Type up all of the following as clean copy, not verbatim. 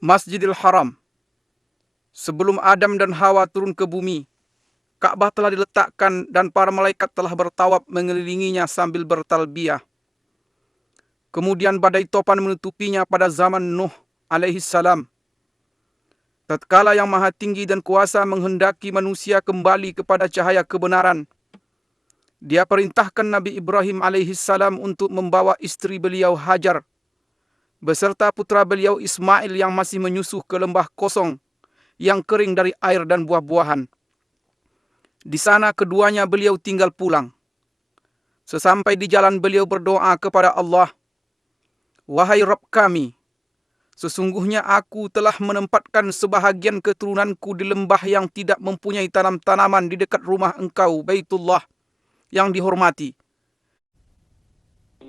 Masjidil Haram. Sebelum Adam dan Hawa turun ke bumi, Ka'bah telah diletakkan dan para malaikat telah bertawaf mengelilinginya sambil bertalbiyah. Kemudian badai topan menutupinya pada zaman Nuh alaihi salam. Tatkala yang maha tinggi dan kuasa menghendaki manusia kembali kepada cahaya kebenaran, Dia perintahkan Nabi Ibrahim alaihi salam untuk membawa istri beliau Hajar beserta putra beliau Ismail yang masih menyusuh ke lembah kosong yang kering dari air dan buah-buahan. Di sana keduanya beliau tinggal pulang. Sesampai di jalan beliau berdoa kepada Allah, "Wahai Rabb kami, sesungguhnya aku telah menempatkan sebahagian keturunanku di lembah yang tidak mempunyai tanam-tanaman di dekat rumah Engkau, Baitullah, yang dihormati.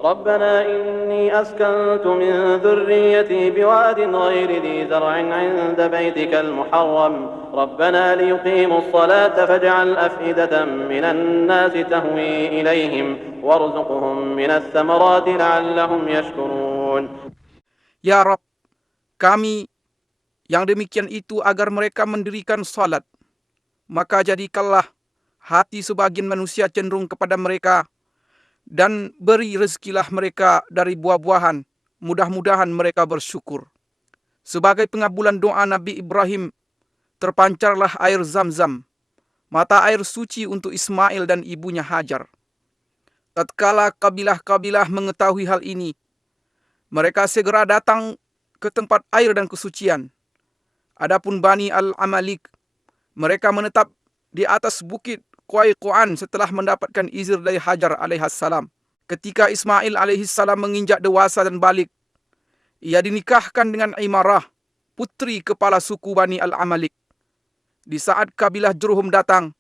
ربنا إني أسكنت من ذريتي بواد غير ذي زرع عند بيتك المحرم ربنا ليقيموا الصلاة فاجعل أفئدة من الناس تهوي إليهم وارزقهم من الثمرات لعلهم يشكرون." Ya Rabb, kami yang demikian itu agar mereka mendirikan salat, maka jadikanlah hati sebagian manusia cenderung kepada mereka, dan beri rezekilah mereka dari buah-buahan, mudah-mudahan mereka bersyukur. Sebagai pengabulan doa Nabi Ibrahim, terpancarlah air Zam-Zam, mata air suci untuk Ismail dan ibunya Hajar. Tatkala kabilah-kabilah mengetahui hal ini, mereka segera datang ke tempat air dan kesucian. Adapun Bani Al-Amalik, mereka menetap di atas bukit Qaiqu'an setelah mendapatkan izin dari Hajar alaihissalam. Ketika Ismail alaihissalam menginjak dewasa dan balik, ia dinikahkan dengan Imarah, putri kepala suku Bani Al-Amalik. Di saat kabilah Jurhum datang,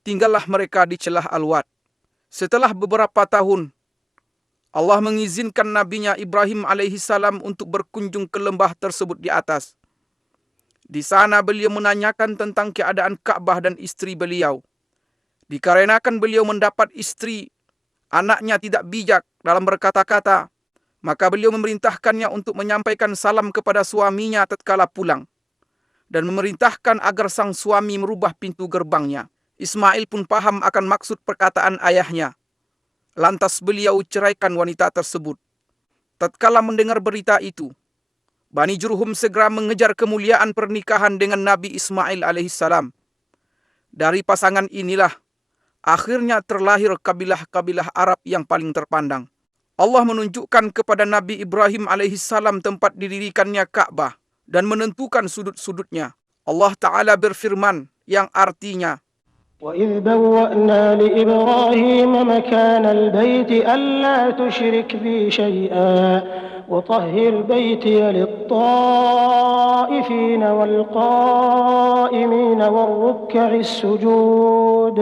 tinggallah mereka di celah Al-Wad. Setelah beberapa tahun, Allah mengizinkan nabinya Ibrahim alaihissalam untuk berkunjung ke lembah tersebut di atas. Di sana beliau menanyakan tentang keadaan Ka'bah dan istri beliau. Dikarenakan beliau mendapat istri, anaknya tidak bijak dalam berkata-kata, maka beliau memerintahkannya untuk menyampaikan salam kepada suaminya tatkala pulang, dan memerintahkan agar sang suami merubah pintu gerbangnya. Ismail pun paham akan maksud perkataan ayahnya. Lantas beliau ceraikan wanita tersebut. Tatkala mendengar berita itu, Bani Jurhum segera mengejar kemuliaan pernikahan dengan Nabi Ismail alaihissalam. Dari pasangan inilah akhirnya terlahir kabilah-kabilah Arab yang paling terpandang. Allah menunjukkan kepada Nabi Ibrahim alaihissalam tempat didirikannya Ka'bah dan menentukan sudut-sudutnya. Allah Ta'ala berfirman yang artinya, وَإِذْ بَوَّأْنَا لِإِبْرَاهِيمَ مَكَانَ الْبَيْتِ أَلَّا تُشْرِكْ بِي شَيْئًا وَطَهِّرْ بَيْتِيَ لِلطَّائِفِينَ وَالْقَائِمِينَ وَالرُّكَّعِ السُّجُودِ.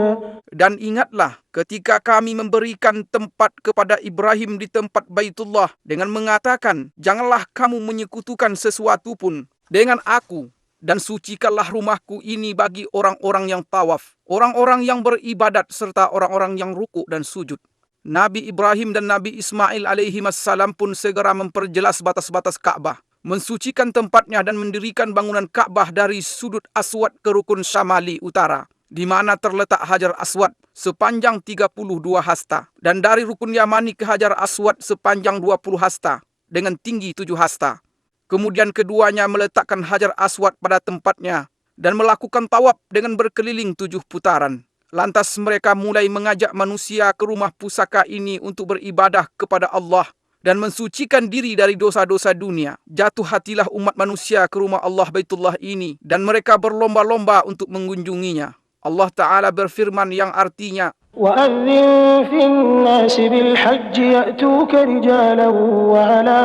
Dan ingatlah ketika kami memberikan tempat kepada Ibrahim di tempat Baitullah dengan mengatakan, janganlah kamu menyekutukan sesuatu pun dengan aku, dan sucikanlah rumahku ini bagi orang-orang yang tawaf, orang-orang yang beribadat, serta orang-orang yang ruku' dan sujud. Nabi Ibrahim dan Nabi Ismail alaihimassalam pun segera memperjelas batas-batas Ka'bah, mensucikan tempatnya dan mendirikan bangunan Ka'bah dari sudut Aswad ke rukun Syamali utara, di mana terletak Hajar Aswad sepanjang 32 hasta, dan dari rukun Yamani ke Hajar Aswad sepanjang 20 hasta dengan tinggi 7 hasta. Kemudian keduanya meletakkan Hajar Aswad pada tempatnya dan melakukan tawaf dengan berkeliling 7 putaran. Lantas mereka mulai mengajak manusia ke rumah pusaka ini untuk beribadah kepada Allah dan mensucikan diri dari dosa-dosa dunia. Jatuh hatilah umat manusia ke rumah Allah Baitullah ini dan mereka berlomba-lomba untuk mengunjunginya. Allah Ta'ala berfirman yang artinya, وَأَذِّن فِي النَّاسِ بِالْحَجِّ يَأْتُوكَ رِجَالًا وَعَلَى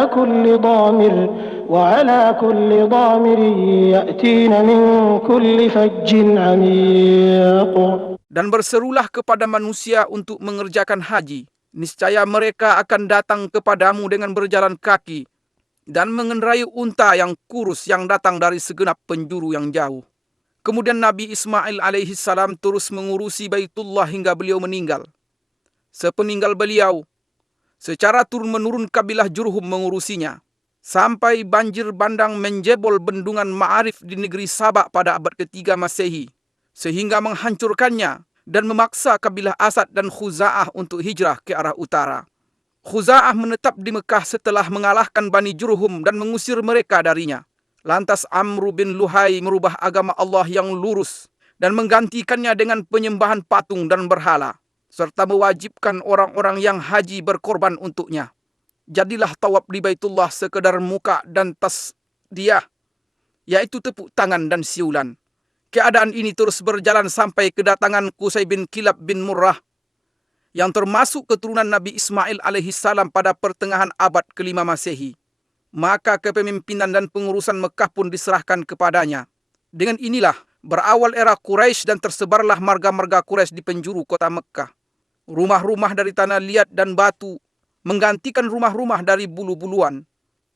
كُلِّ ضَامِرٍ يَأْتِينَ مِنْ كُلِّ فَجٍّ عَمِيقٍ. Dan berserulah kepada manusia untuk mengerjakan haji. Niscaya mereka akan datang kepadamu dengan berjalan kaki dan mengendarai unta yang kurus yang datang dari segenap penjuru yang jauh. Kemudian Nabi Ismail alaihissalam terus mengurusi Baitullah hingga beliau meninggal. Sepeninggal beliau, secara turun-menurun kabilah Jurhum mengurusinya. sampai banjir bandang menjebol bendungan Ma'arif di negeri Sabak pada abad ketiga Masehi, sehingga menghancurkannya dan memaksa kabilah Asad dan Khuza'ah untuk hijrah ke arah utara. Khuza'ah menetap di Mekah setelah mengalahkan Bani Jurhum dan mengusir mereka darinya. Lantas Amr bin Luhai merubah agama Allah yang lurus dan menggantikannya dengan penyembahan patung dan berhala, serta mewajibkan orang-orang yang haji berkorban untuknya. Jadilah tawaf di Baitullah sekedar muka dan tasdiyah, yaitu tepuk tangan dan siulan. Keadaan ini terus berjalan sampai kedatangan Qusay bin Kilab bin Murrah, yang termasuk keturunan Nabi Ismail alaihissalam pada pertengahan abad ke-5 Masehi. Maka kepemimpinan dan pengurusan Mekah pun diserahkan kepadanya. Dengan inilah berawal era Quraisy dan tersebarlah marga-marga Quraisy di penjuru kota Mekah. Rumah-rumah dari tanah liat dan batu menggantikan rumah-rumah dari bulu-buluan.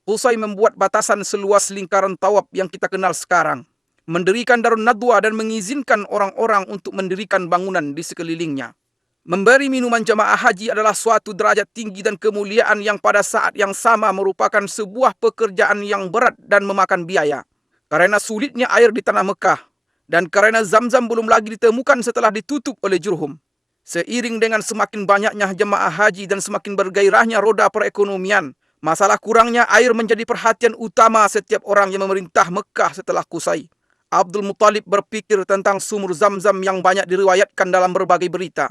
Qusay membuat batasan seluas lingkaran tawaf yang kita kenal sekarang, mendirikan Darun Nadwa dan mengizinkan orang-orang untuk mendirikan bangunan di sekelilingnya. Memberi minuman jamaah haji adalah suatu derajat tinggi dan kemuliaan yang pada saat yang sama merupakan sebuah pekerjaan yang berat dan memakan biaya. Karena sulitnya air di tanah Mekah dan karena Zam-Zam belum lagi ditemukan setelah ditutup oleh Jurhum. Seiring dengan semakin banyaknya jemaah haji dan semakin bergairahnya roda perekonomian, masalah kurangnya air menjadi perhatian utama setiap orang yang memerintah Mekah setelah Qusay. Abdul Muttalib berpikir tentang sumur Zam-Zam yang banyak diriwayatkan dalam berbagai berita.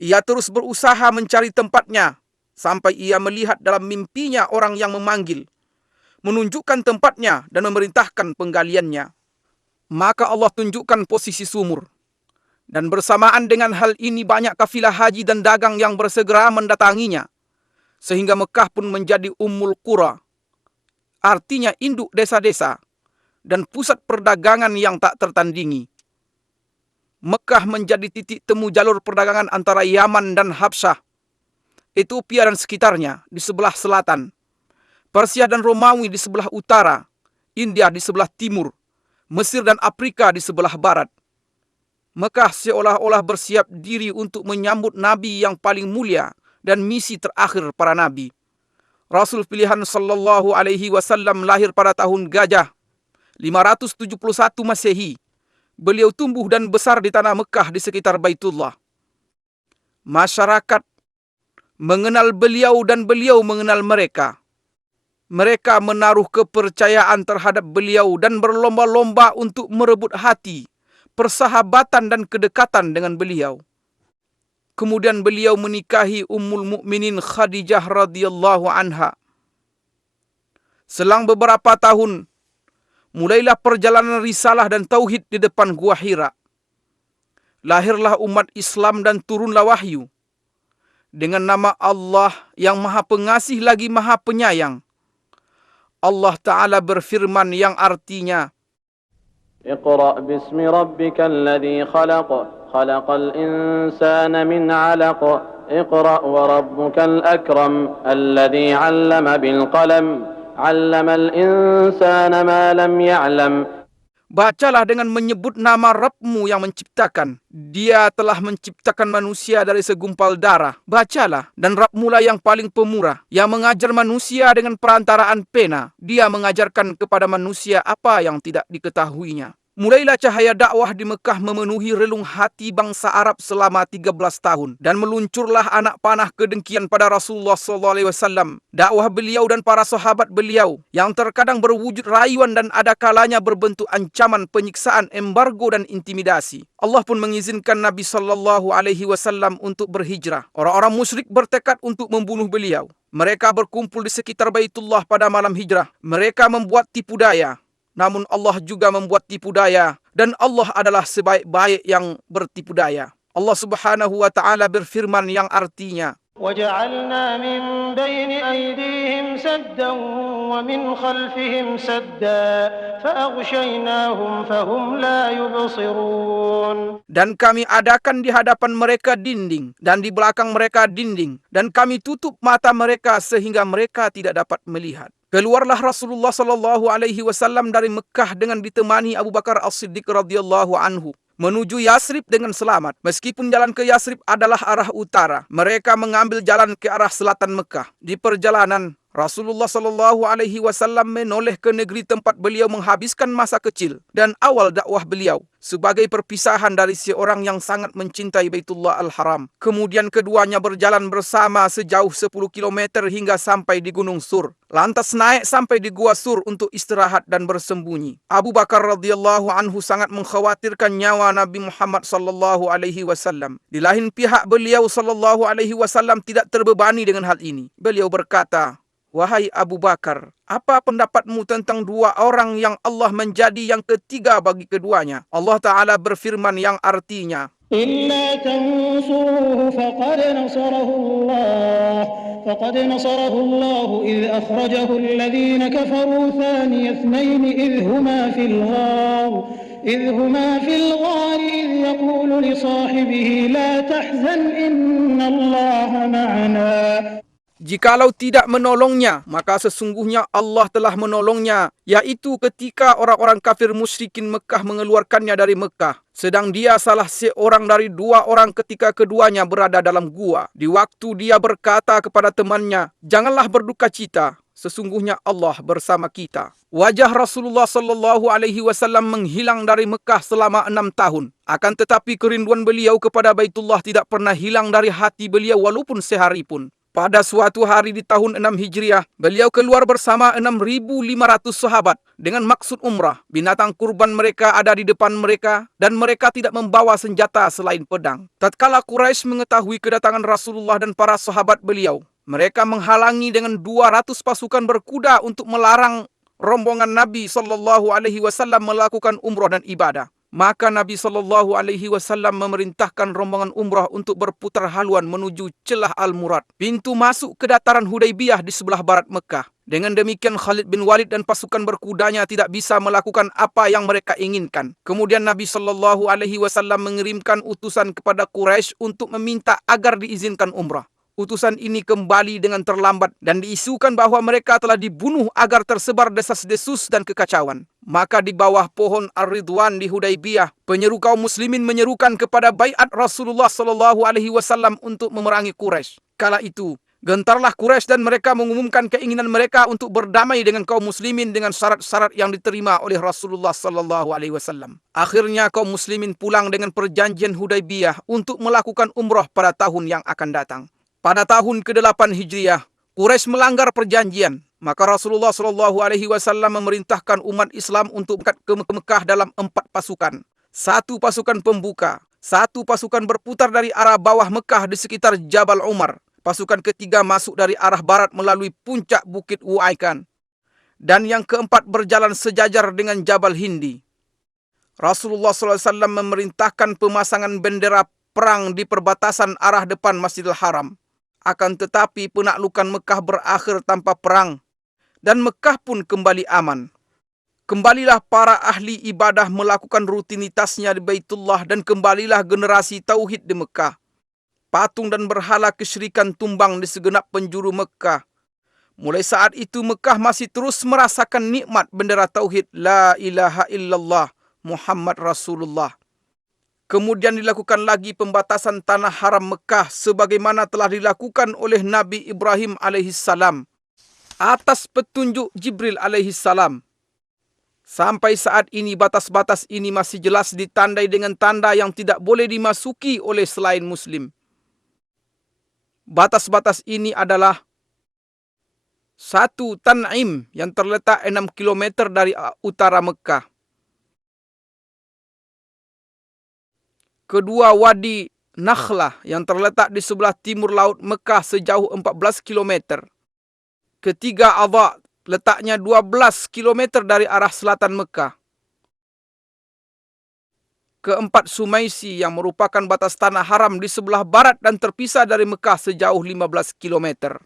Ia terus berusaha mencari tempatnya sampai ia melihat dalam mimpinya orang yang memanggil, menunjukkan tempatnya dan memerintahkan penggaliannya. Maka Allah tunjukkan posisi sumur. Dan bersamaan dengan hal ini banyak kafilah haji dan dagang yang bersegera mendatanginya, sehingga Mekah pun menjadi Ummul Qura, artinya induk desa-desa, dan pusat perdagangan yang tak tertandingi. Mekah menjadi titik temu jalur perdagangan antara Yaman dan Habsyah, Ethiopia dan sekitarnya di sebelah selatan, Persia dan Romawi di sebelah utara, India di sebelah timur, Mesir dan Afrika di sebelah barat. Mekah seolah-olah bersiap diri untuk menyambut Nabi yang paling mulia dan misi terakhir para Nabi. Rasul pilihan sallallahu alaihi wasallam lahir pada tahun Gajah 571 Masehi. Beliau tumbuh dan besar di tanah Mekah di sekitar Baitullah. Masyarakat mengenal beliau dan beliau mengenal mereka. Mereka menaruh kepercayaan terhadap beliau dan berlomba-lomba untuk merebut hati, persahabatan dan kedekatan dengan beliau. Kemudian beliau menikahi Ummul Mukminin Khadijah radhiyallahu anha. Selang beberapa tahun, mulailah perjalanan risalah dan tauhid di depan Gua Hira. Lahirlah umat Islam dan turunlah wahyu. Dengan nama Allah yang Maha Pengasih lagi Maha Penyayang. Allah Ta'ala berfirman yang artinya, اقرأ باسم ربك الذي خلق خلق الإنسان من علق اقرأ وربك الأكرم الذي علم بالقلم علم الإنسان ما لم يعلم. Bacalah dengan menyebut nama Rabbmu yang menciptakan. Dia telah menciptakan manusia dari segumpal darah. Bacalah, dan Rabbmu lah yang paling pemurah, yang mengajar manusia dengan perantaraan pena. Dia mengajarkan kepada manusia apa yang tidak diketahuinya. Mulailah cahaya dakwah di Mekah memenuhi relung hati bangsa Arab selama 13 tahun. Dan meluncurlah anak panah kedengkian pada Rasulullah SAW. Dakwah beliau dan para sahabat beliau yang terkadang berwujud rayuan dan ada kalanya berbentuk ancaman, penyiksaan, embargo dan intimidasi. Allah pun mengizinkan Nabi SAW untuk berhijrah. Orang-orang musyrik bertekad untuk membunuh beliau. Mereka berkumpul di sekitar Baitullah pada malam hijrah. Mereka membuat tipu daya. Namun Allah juga membuat tipu daya, dan Allah adalah sebaik-baik yang bertipu daya. Allah Subhanahu wa Ta'ala berfirman yang artinya, وَجَعَلْنَا مِنْ بَيْنِ أَيْدِيهِمْ سَدًّا وَمِنْ خَلْفِهِمْ سَدًّا فَأَغْشَيْنَاهُمْ فَهُمْ لَا يُبْصِرُونَ. Dan kami adakan di hadapan mereka dinding, dan di belakang mereka dinding, dan kami tutup mata mereka sehingga mereka tidak dapat melihat. Keluarlah Rasulullah SAW dari Mekah dengan ditemani Abu Bakar As-Siddiq radhiyallahu anhu menuju Yasrib dengan selamat. Meskipun jalan ke Yasrib adalah arah utara, mereka mengambil jalan ke arah selatan Mekah. Di perjalanan, Rasulullah sallallahu alaihi wasallam menoleh ke negeri tempat beliau menghabiskan masa kecil dan awal dakwah beliau sebagai perpisahan dari seorang yang sangat mencintai Baitullah Al-Haram. Kemudian keduanya berjalan bersama sejauh 10 km hingga sampai di Gunung Sur. Lantas naik sampai di Gua Sur untuk istirahat dan bersembunyi. Abu Bakar radhiyallahu anhu sangat mengkhawatirkan nyawa Nabi Muhammad sallallahu alaihi wasallam. Di lain pihak beliau sallallahu alaihi wasallam tidak terbebani dengan hal ini. Beliau berkata, "Wahai Abu Bakar, apa pendapatmu tentang dua orang yang Allah menjadi yang ketiga bagi keduanya?" Allah Ta'ala berfirman yang artinya, إلا تنصروه فقد نصره الله إذ أخرجه الذين كفروا ثاني اثنين إذ هما في الغار إذ يقول لصاحبه لا تحزن إن الله معنا. jikalau tidak menolongnya, maka sesungguhnya Allah telah menolongnya, yaitu ketika orang-orang kafir musyrikin Mekah mengeluarkannya dari Mekah. Sedang dia salah seorang dari dua orang ketika keduanya berada dalam gua. Di waktu dia berkata kepada temannya, "Janganlah berduka cita, sesungguhnya Allah bersama kita." Wajah Rasulullah sallallahu alaihi wasallam menghilang dari Mekah selama 6 tahun. Akan tetapi kerinduan beliau kepada Baitullah tidak pernah hilang dari hati beliau walaupun sehari pun. Pada suatu hari di tahun 6 Hijriah, beliau keluar bersama 6.500 sahabat dengan maksud umrah. Binatang kurban mereka ada di depan mereka dan mereka tidak membawa senjata selain pedang. Tatkala Quraisy mengetahui kedatangan Rasulullah dan para sahabat beliau, mereka menghalangi dengan 200 pasukan berkuda untuk melarang rombongan Nabi SAW melakukan umrah dan ibadah. Maka Nabi SAW memerintahkan rombongan umrah untuk berputar haluan menuju celah Al-Murad, pintu masuk ke dataran Hudaybiyah di sebelah barat Mekah. Dengan demikian Khalid bin Walid dan pasukan berkudanya tidak bisa melakukan apa yang mereka inginkan. Kemudian Nabi SAW mengirimkan utusan kepada Quraisy untuk meminta agar diizinkan umrah. Utusan ini kembali dengan terlambat dan diisukan bahwa mereka telah dibunuh agar tersebar desas-desus dan kekacauan. Maka di bawah pohon Ar-Ridwan di Hudaybiyah, penyeru kaum muslimin menyerukan kepada baiat Rasulullah SAW untuk memerangi Quraisy. Kala itu, gentarlah Quraisy dan mereka mengumumkan keinginan mereka untuk berdamai dengan kaum muslimin dengan syarat-syarat yang diterima oleh Rasulullah SAW. Akhirnya kaum muslimin pulang dengan perjanjian Hudaybiyah untuk melakukan umrah pada tahun yang akan datang. Pada tahun ke-8 Hijriah, Quraisy melanggar perjanjian. Maka Rasulullah SAW memerintahkan umat Islam untuk berangkat ke Mekah dalam 4 pasukan. 1 pasukan pembuka, 1 pasukan berputar dari arah bawah Mekah di sekitar Jabal Umar. Pasukan ketiga masuk dari arah barat melalui puncak Bukit Uaikan. Dan yang keempat berjalan sejajar dengan Jabal Hindi. Rasulullah SAW memerintahkan pemasangan bendera perang di perbatasan arah depan Masjidil Haram. Akan tetapi penaklukan Mekah berakhir tanpa perang dan Mekah pun kembali aman. Kembalilah para ahli ibadah melakukan rutinitasnya di Baitullah dan kembalilah generasi tauhid di Mekah. Patung dan berhala kesyirikan tumbang di segenap penjuru Mekah. Mulai saat itu Mekah masih terus merasakan nikmat bendera tauhid La ilaha illallah Muhammad Rasulullah. Kemudian dilakukan lagi pembatasan tanah haram Mekah sebagaimana telah dilakukan oleh Nabi Ibrahim alaihissalam atas petunjuk Jibril alaihissalam. Sampai saat ini batas-batas ini masih jelas ditandai dengan tanda yang tidak boleh dimasuki oleh selain Muslim. Batas-batas ini adalah 1 Tan'im yang terletak 6 km dari utara Mekah. Kedua, Wadi Nakhlah yang terletak di sebelah timur laut Mekah sejauh 14 km. Ketiga, Adha, letaknya 12 km dari arah selatan Mekah. Keempat, Sumaisi yang merupakan batas tanah haram di sebelah barat dan terpisah dari Mekah sejauh 15 km.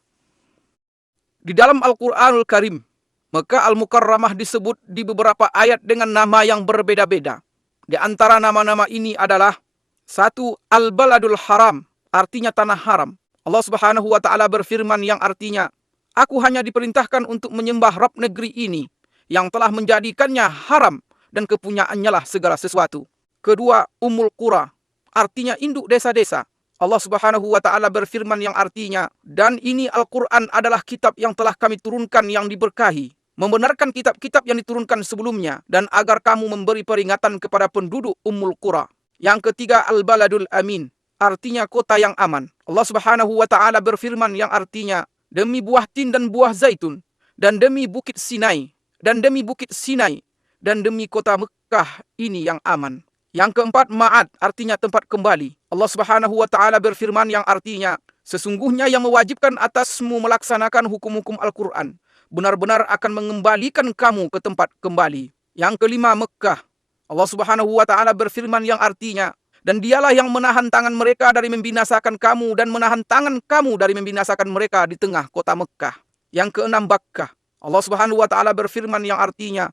Di dalam Al-Quranul Karim, Mekah Al-Mukarramah disebut di beberapa ayat dengan nama yang berbeda-beda. Di antara nama-nama ini adalah 1. Al-Baladul Haram, artinya tanah haram. Allah Subhanahu wa Ta'ala berfirman yang artinya, "Aku hanya diperintahkan untuk menyembah Rabb negeri ini, yang telah menjadikannya haram dan kepunyaannya lah segala sesuatu." Kedua, Ummul Qura, artinya induk desa-desa. Allah Subhanahu wa taala berfirman yang artinya, dan ini Al-Quran adalah kitab yang telah kami turunkan yang diberkahi, membenarkan kitab-kitab yang diturunkan sebelumnya, dan agar kamu memberi peringatan kepada penduduk Ummul Qura. Yang ketiga, Al-Baladul Amin, artinya kota yang aman. Allah Subhanahu wa taala berfirman yang artinya, demi buah tin dan buah zaitun, dan demi bukit Sinai, dan demi bukit Sinai, dan demi kota Mekah ini yang aman. Yang keempat, Ma'ad, artinya tempat kembali. Allah Subhanahu wa taala berfirman yang artinya, sesungguhnya yang mewajibkan atasmu melaksanakan hukum-hukum Al-Quran benar-benar akan mengembalikan kamu ke tempat kembali. Yang kelima, Mekah. Allah Subhanahu wa taala berfirman yang artinya, dan dialah yang menahan tangan mereka dari membinasakan kamu dan menahan tangan kamu dari membinasakan mereka di tengah kota Mekah. Yang keenam, Bakkah. Allah Subhanahu wa taala berfirman yang artinya,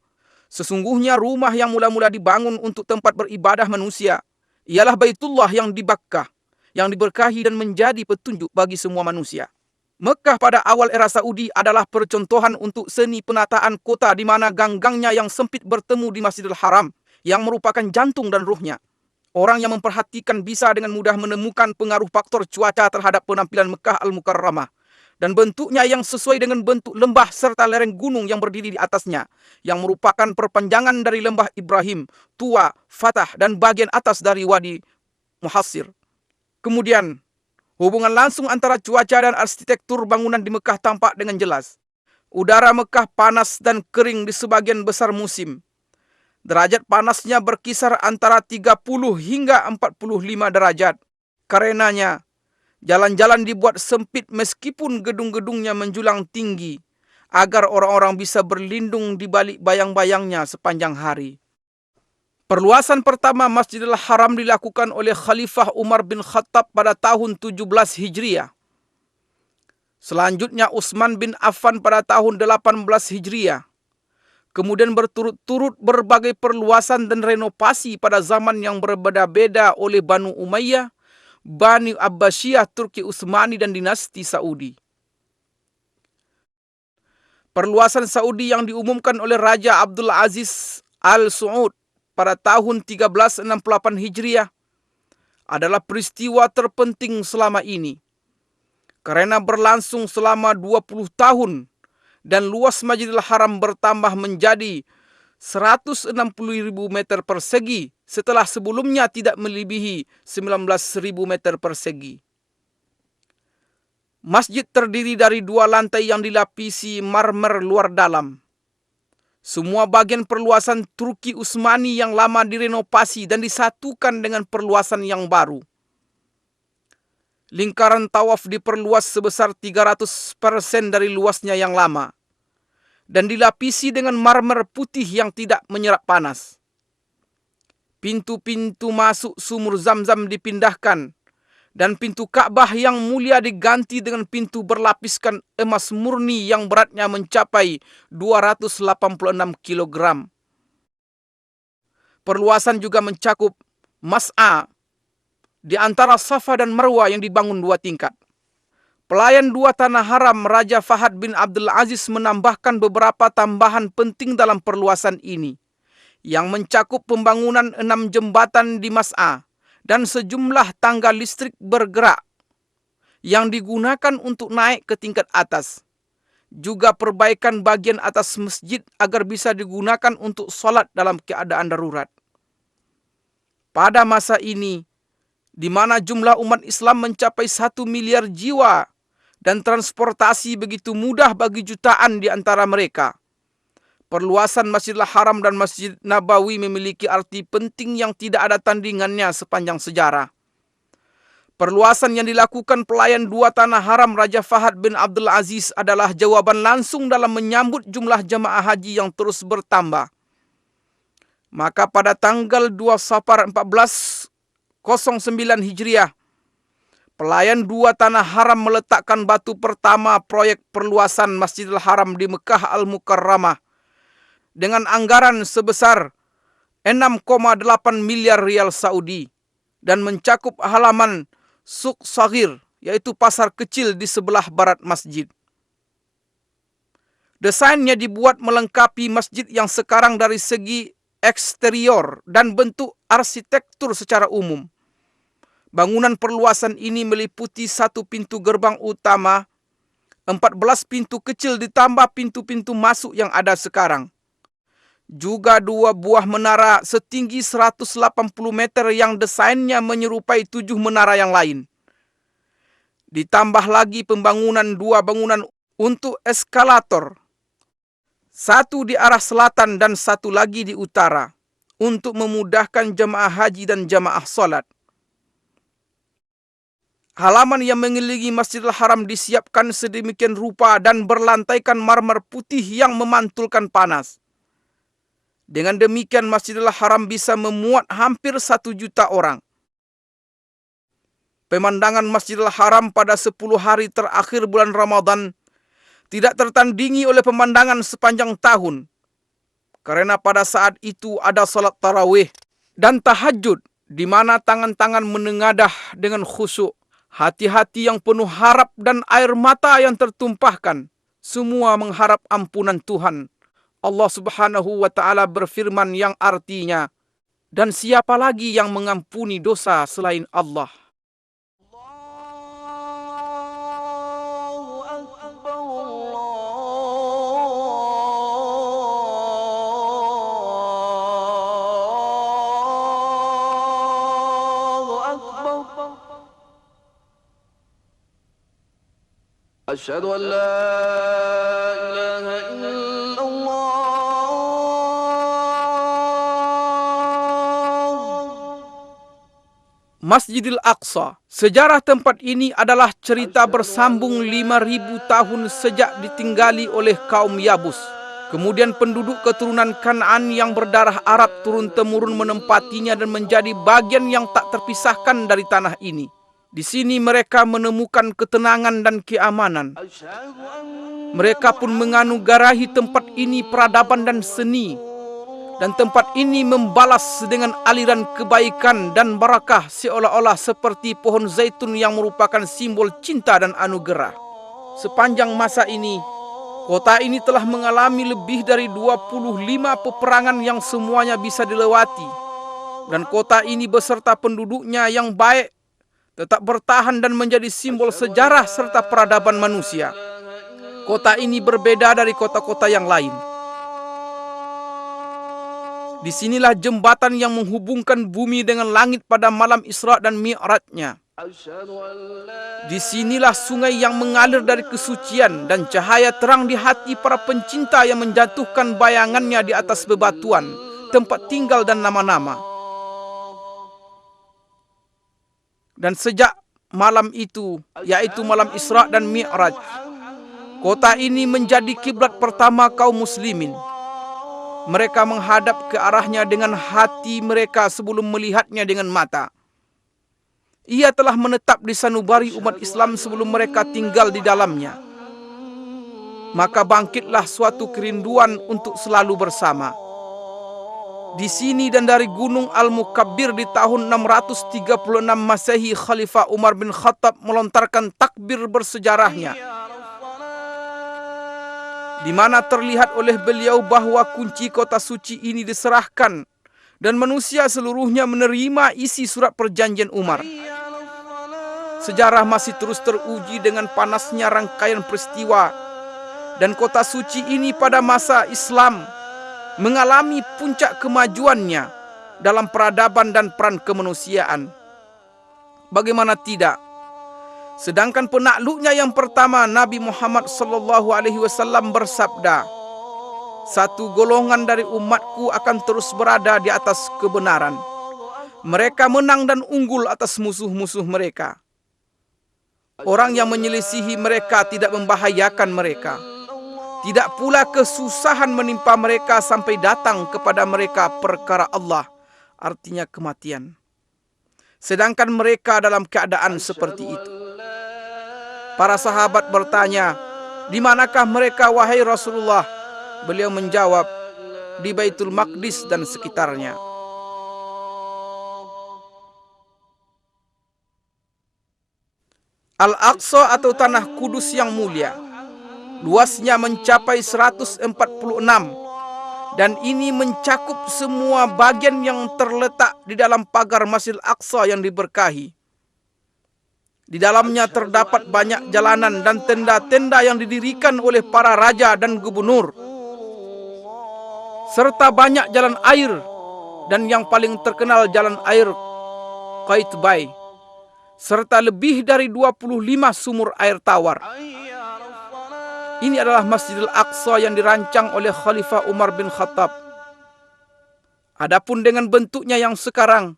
sesungguhnya rumah yang mula-mula dibangun untuk tempat beribadah manusia ialah Baitullah yang di Bakkah, yang diberkahi dan menjadi petunjuk bagi semua manusia. Mekah pada awal era Saudi adalah percontohan untuk seni penataan kota di mana gang-gangnya yang sempit bertemu di Masjidil Haram yang merupakan jantung dan ruhnya. Orang yang memperhatikan bisa dengan mudah menemukan pengaruh faktor cuaca terhadap penampilan Mekah Al-Mukarramah dan bentuknya yang sesuai dengan bentuk lembah serta lereng gunung yang berdiri di atasnya, yang merupakan perpanjangan dari lembah Ibrahim, Tua, Fatah, dan bagian atas dari Wadi Muhassir. Kemudian, hubungan langsung antara cuaca dan arsitektur bangunan di Mekah tampak dengan jelas. Udara Mekah panas dan kering di sebagian besar musim. Derajat panasnya berkisar antara 30 hingga 45 derajat. Karenanya, jalan-jalan dibuat sempit meskipun gedung-gedungnya menjulang tinggi, agar orang-orang bisa berlindung di balik bayang-bayangnya sepanjang hari. Perluasan pertama Masjidil Haram dilakukan oleh Khalifah Umar bin Khattab pada tahun 17 Hijriah. Selanjutnya Utsman bin Affan pada tahun 18 Hijriah. Kemudian berturut-turut berbagai perluasan dan renovasi pada zaman yang berbeda-beda oleh Banu Umayyah, Bani Abbasiyah, Turki Utsmani, dan dinasti Saudi. Perluasan Saudi yang diumumkan oleh Raja Abdul Aziz Al Saud pada tahun 1368 Hijriah adalah peristiwa terpenting selama ini, karena berlangsung selama 20 tahun dan luas Masjidil Haram bertambah menjadi 160.000 meter persegi setelah sebelumnya tidak melebihi 19.000 meter persegi. Masjid terdiri dari 2 lantai yang dilapisi marmer luar dalam. Semua bagian perluasan Turki Utsmani yang lama direnovasi dan disatukan dengan perluasan yang baru. Lingkaran tawaf diperluas sebesar 300% dari luasnya yang lama dan dilapisi dengan marmer putih yang tidak menyerap panas. Pintu-pintu masuk sumur Zam-Zam dipindahkan dan pintu Ka'bah yang mulia diganti dengan pintu berlapiskan emas murni yang beratnya mencapai 286 kg. Perluasan juga mencakup Mas'a di antara Safa dan Marwah yang dibangun 2 tingkat. Pelayan 2 tanah haram Raja Fahad bin Abdul Aziz menambahkan beberapa tambahan penting dalam perluasan ini, yang mencakup pembangunan 6 jembatan di Mas'a dan sejumlah tangga listrik bergerak yang digunakan untuk naik ke tingkat atas. Juga perbaikan bagian atas masjid agar bisa digunakan untuk solat dalam keadaan darurat. Pada masa ini, di mana jumlah umat Islam mencapai 1 miliar jiwa dan transportasi begitu mudah bagi jutaan di antara mereka, perluasan Masjidil Haram dan Masjid Nabawi memiliki arti penting yang tidak ada tandingannya sepanjang sejarah. Perluasan yang dilakukan pelayan 2 tanah haram Raja Fahad bin Abdul Aziz adalah jawaban langsung dalam menyambut jumlah jamaah haji yang terus bertambah. Maka pada tanggal 2 Safar 1409 Hijriah, pelayan 2 tanah haram meletakkan batu pertama proyek perluasan Masjidil Haram di Mekah Al-Mukarramah dengan anggaran sebesar 6,8 miliar rial Saudi dan mencakup halaman Suq Saghir, yaitu pasar kecil di sebelah barat masjid. Desainnya dibuat melengkapi masjid yang sekarang dari segi eksterior dan bentuk arsitektur secara umum. Bangunan perluasan ini meliputi 1 pintu gerbang utama, 14 pintu kecil ditambah pintu-pintu masuk yang ada sekarang. Juga 2 buah menara setinggi 180 meter yang desainnya menyerupai 7 menara yang lain. Ditambah lagi pembangunan 2 bangunan untuk eskalator. 1 di arah selatan dan 1 lagi di utara, untuk memudahkan jemaah haji dan jemaah solat. Halaman yang mengelilingi Masjidil Haram disiapkan sedemikian rupa dan berlantaikan marmer putih yang memantulkan panas. Dengan demikian Masjidil Haram bisa memuat hampir 1 juta orang. Pemandangan Masjidil Haram pada 10 hari terakhir bulan Ramadan tidak tertandingi oleh pemandangan sepanjang tahun. Karena pada saat itu ada salat tarawih dan tahajud, di mana tangan-tangan menengadah dengan khusyuk. Hati-hati yang penuh harap dan air mata yang tertumpahkan, semua mengharap ampunan Tuhan. Allah Subhanahu wa Ta'ala berfirman yang artinya, dan siapa lagi yang mengampuni dosa selain Allah? أشهد أن لا إله إلا الله. Masjidil Aqsa. Sejarah tempat ini adalah cerita bersambung 5.000 tahun sejak ditinggali oleh kaum Yabus. Kemudian penduduk keturunan Kan'an yang berdarah Arab turun-temurun menempatinya dan menjadi bagian yang tak terpisahkan dari tanah ini. Di sini mereka menemukan ketenangan dan keamanan. Mereka pun menganugerahi tempat ini peradaban dan seni. Dan tempat ini membalas dengan aliran kebaikan dan barakah seolah-olah seperti pohon zaitun yang merupakan simbol cinta dan anugerah. Sepanjang masa ini, kota ini telah mengalami lebih dari 25 peperangan yang semuanya bisa dilewati. Dan kota ini beserta penduduknya yang baik tetap bertahan dan menjadi simbol sejarah serta peradaban manusia. Kota ini berbeda dari kota-kota yang lain. Disinilah jembatan yang menghubungkan bumi dengan langit pada malam Isra dan Mi'rajnya. Disinilah sungai yang mengalir dari kesucian dan cahaya terang di hati para pencinta yang menjatuhkan bayangannya di atas bebatuan, tempat tinggal dan nama-nama. Dan sejak malam itu, yaitu malam Isra dan Mi'raj, kota ini menjadi kiblat pertama kaum muslimin. Mereka menghadap ke arahnya dengan hati mereka sebelum melihatnya dengan mata. Ia telah menetap di sanubari umat Islam sebelum mereka tinggal di dalamnya. Maka bangkitlah suatu kerinduan untuk selalu bersama. Di sini dan dari Gunung Al-Mukabbir di tahun 636 Masehi, Khalifah Umar bin Khattab melontarkan takbir bersejarahnya, di mana terlihat oleh beliau bahwa kunci kota suci ini diserahkan dan manusia seluruhnya menerima isi surat perjanjian Umar. Sejarah masih terus teruji dengan panasnya rangkaian peristiwa, dan kota suci ini pada masa Islam mengalami puncak kemajuannya dalam peradaban dan peran kemanusiaan. Bagaimana tidak? Sedangkan penakluknya yang pertama, Nabi Muhammad SAW bersabda, "Satu golongan dari umatku akan terus berada di atas kebenaran. Mereka menang dan unggul atas musuh-musuh mereka. Orang yang menyelisihi mereka tidak membahayakan mereka. Tidak pula kesusahan menimpa mereka sampai datang kepada mereka perkara Allah," artinya kematian. Sedangkan mereka dalam keadaan seperti itu. Para sahabat bertanya, "Di manakah mereka wahai Rasulullah?" Beliau menjawab, "Di Baitul Maqdis dan sekitarnya." Al-Aqsa atau Tanah Kudus yang mulia, luasnya mencapai 146 dan ini mencakup semua bagian yang terletak di dalam pagar Masjidil Aqsa yang diberkahi. Di dalamnya terdapat banyak jalanan dan tenda-tenda yang didirikan oleh para raja dan gubernur, serta banyak jalan air, dan yang paling terkenal jalan air Qaitbay, serta lebih dari 25 sumur air tawar. Ini adalah Masjidil Aqsa yang dirancang oleh Khalifah Umar bin Khattab. Adapun dengan bentuknya yang sekarang,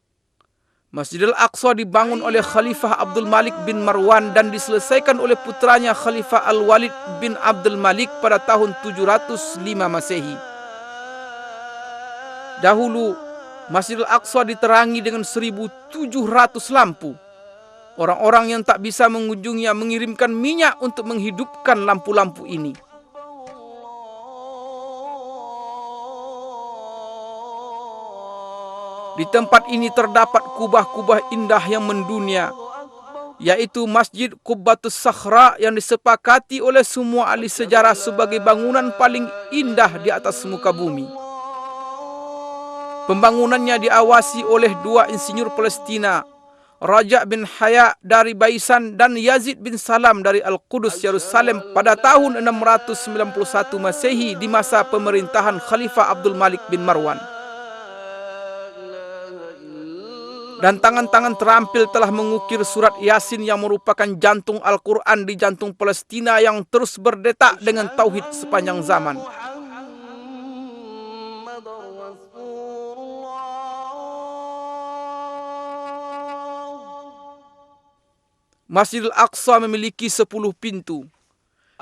Masjidil Aqsa dibangun oleh Khalifah Abdul Malik bin Marwan dan diselesaikan oleh putranya Khalifah Al-Walid bin Abdul Malik pada tahun 705 Masehi. Dahulu, Masjidil Aqsa diterangi dengan 1.700 lampu. Orang-orang yang tak bisa mengunjunginya mengirimkan minyak untuk menghidupkan lampu-lampu ini. Di tempat ini terdapat kubah-kubah indah yang mendunia, yaitu Masjid Qubbatus Sakhra yang disepakati oleh semua ahli sejarah sebagai bangunan paling indah di atas muka bumi. Pembangunannya diawasi oleh dua insinyur Palestina, Raja bin Haya dari Baisan dan Yazid bin Salam dari Al-Qudus, Yerusalem pada tahun 691 Masehi di masa pemerintahan Khalifah Abdul Malik bin Marwan. Dan tangan-tangan terampil telah mengukir surat Yasin yang merupakan jantung Al-Quran di jantung Palestina yang terus berdetak dengan tauhid sepanjang zaman. Masjidil Aqsa memiliki 10 pintu.